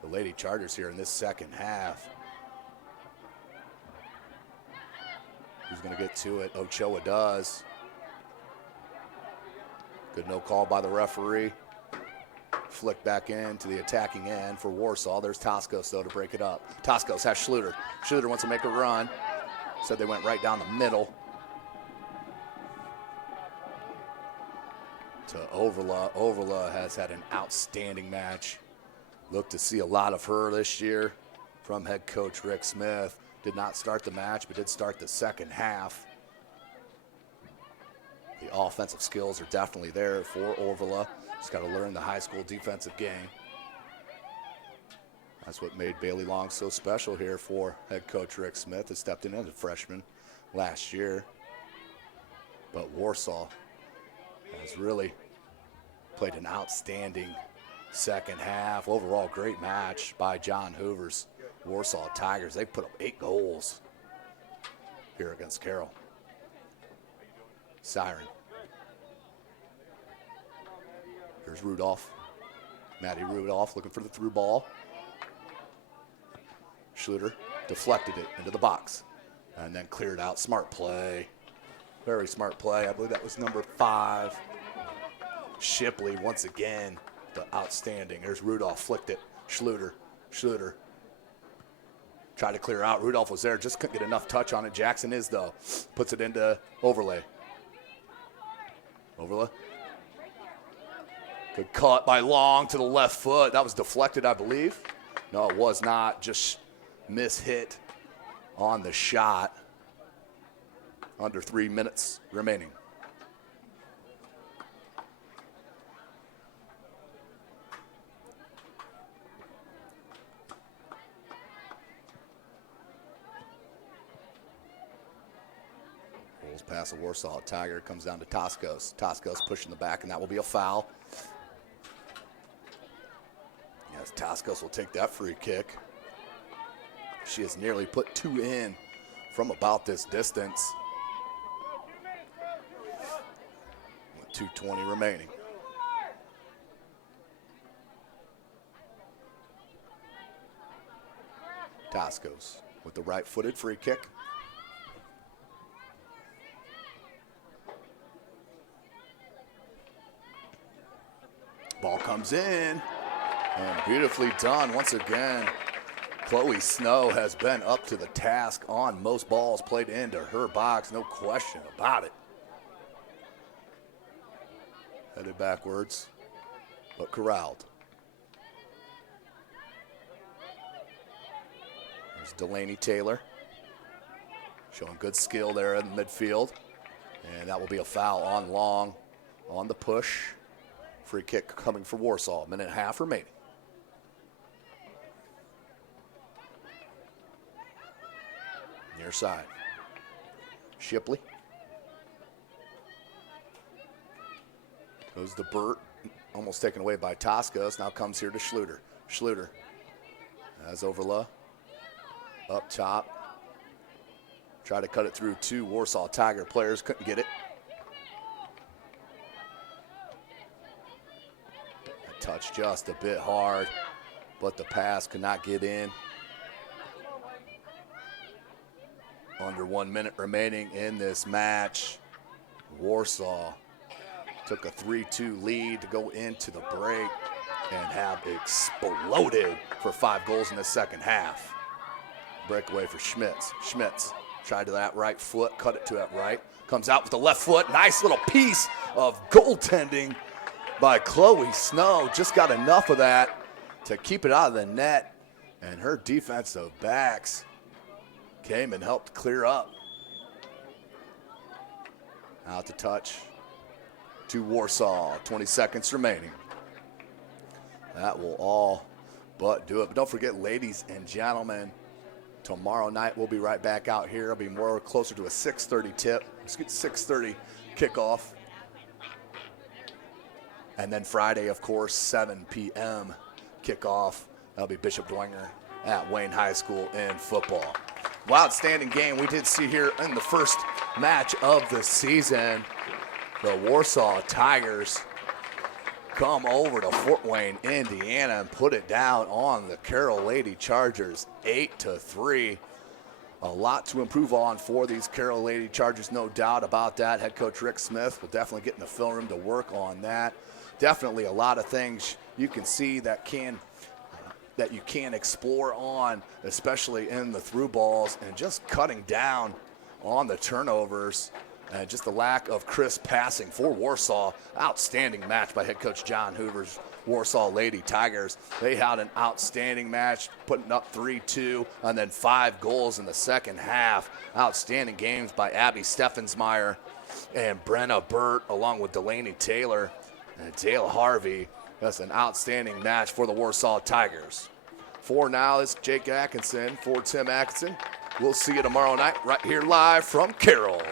the Lady Chargers here in this second half. Who's going to get to it? Ochoa does. Good no call by the referee. Flick back in to the attacking end for Warsaw. There's Toskos, though, to break it up. Toskos has Schluter. Schluter wants to make a run. Said they went right down the middle. To Overla. Overla has had an outstanding match. Look to see a lot of her this year from head coach Rick Smith. Did not start the match, but did start the second half. The offensive skills are definitely there for Overla. Just got to learn the high school defensive game. That's what made Bailey Long so special here for head coach Rick Smith, who stepped in as a freshman last year. But Warsaw has really played an outstanding second half. Overall, great match by John Hoover's Warsaw Tigers. They put up 8 goals here against Carroll. Siren. Here's Rudolph. Maddie Rudolph looking for the through ball. Schluter deflected it into the box and then cleared out. Smart play. Very smart play. I believe that was number 5. Shipley once again, the outstanding. There's Rudolph, flicked it. Schluter. Tried to clear out. Rudolph was there, just couldn't get enough touch on it. Jackson is, though. Puts it into Overlay. Overlay. Good cut by Long to the left foot. That was deflected, I believe. No, it was not. Just mishit on the shot. Under 3 minutes remaining. Rolls past the Warsaw Tiger. Comes down to Toskos. Toskos pushing the back, and that will be a foul. Yes, Toskos will take that free kick. She has nearly put 2 in from about this distance. With 2:20 remaining. Toskos with the right-footed free kick. Ball comes in, and beautifully done once again. Chloe Snow has been up to the task on most balls played into her box, no question about it. Headed backwards, but corralled. There's Delaney Taylor, showing good skill there in the midfield. And that will be a foul on Long on the push. Free kick coming for Warsaw, 1.5 remaining. Near side. Shipley. Goes to Burt, almost taken away by Toskos. Now comes here to Schluter. Schluter has Overla up top. Tried to cut it through 2 Warsaw Tiger players, couldn't get it. That touch just a bit hard, but the pass could not get in. Under 1 minute remaining in this match. Warsaw took a 3-2 lead to go into the break and have exploded for 5 goals in the second half. Breakaway for Schmitz. Schmitz tried to that right foot, cut it to that right. Comes out with the left foot. Nice little piece of goaltending by Chloe Snow. Just got enough of that to keep it out of the net And her defensive backs came and helped clear up. Out to touch to Warsaw, 20 seconds remaining. That will all but do it. But don't forget, ladies and gentlemen, tomorrow night we'll be right back out here. It'll be more closer to a 6:30 tip. 6:30 kickoff. And then Friday, of course, 7 p.m. kickoff. That'll be Bishop Dwenger at Wayne High School in football. Well, outstanding game we did see here in the first match of the season. The Warsaw Tigers come over to Fort Wayne, Indiana, and put it down on the Carroll Lady Chargers, 8-3. A lot to improve on for these Carroll Lady Chargers, no doubt about that. Head coach Rick Smith will definitely get in the film room to work on that. Definitely a lot of things you can see that you can explore on, especially in the through balls and just cutting down on the turnovers. And just the lack of crisp passing for Warsaw. Outstanding match by head coach John Hoover's Warsaw Lady Tigers. They had an outstanding match, putting up 3-2 and then 5 goals in the second half. Outstanding games by Abby Steffensmeyer and Brenna Burt, along with Delaney Taylor and Dale Harvey. That's an outstanding match for the Warsaw Tigers. For now, it's Jake Atkinson for Tim Atkinson. We'll see you tomorrow night right here live from Carroll.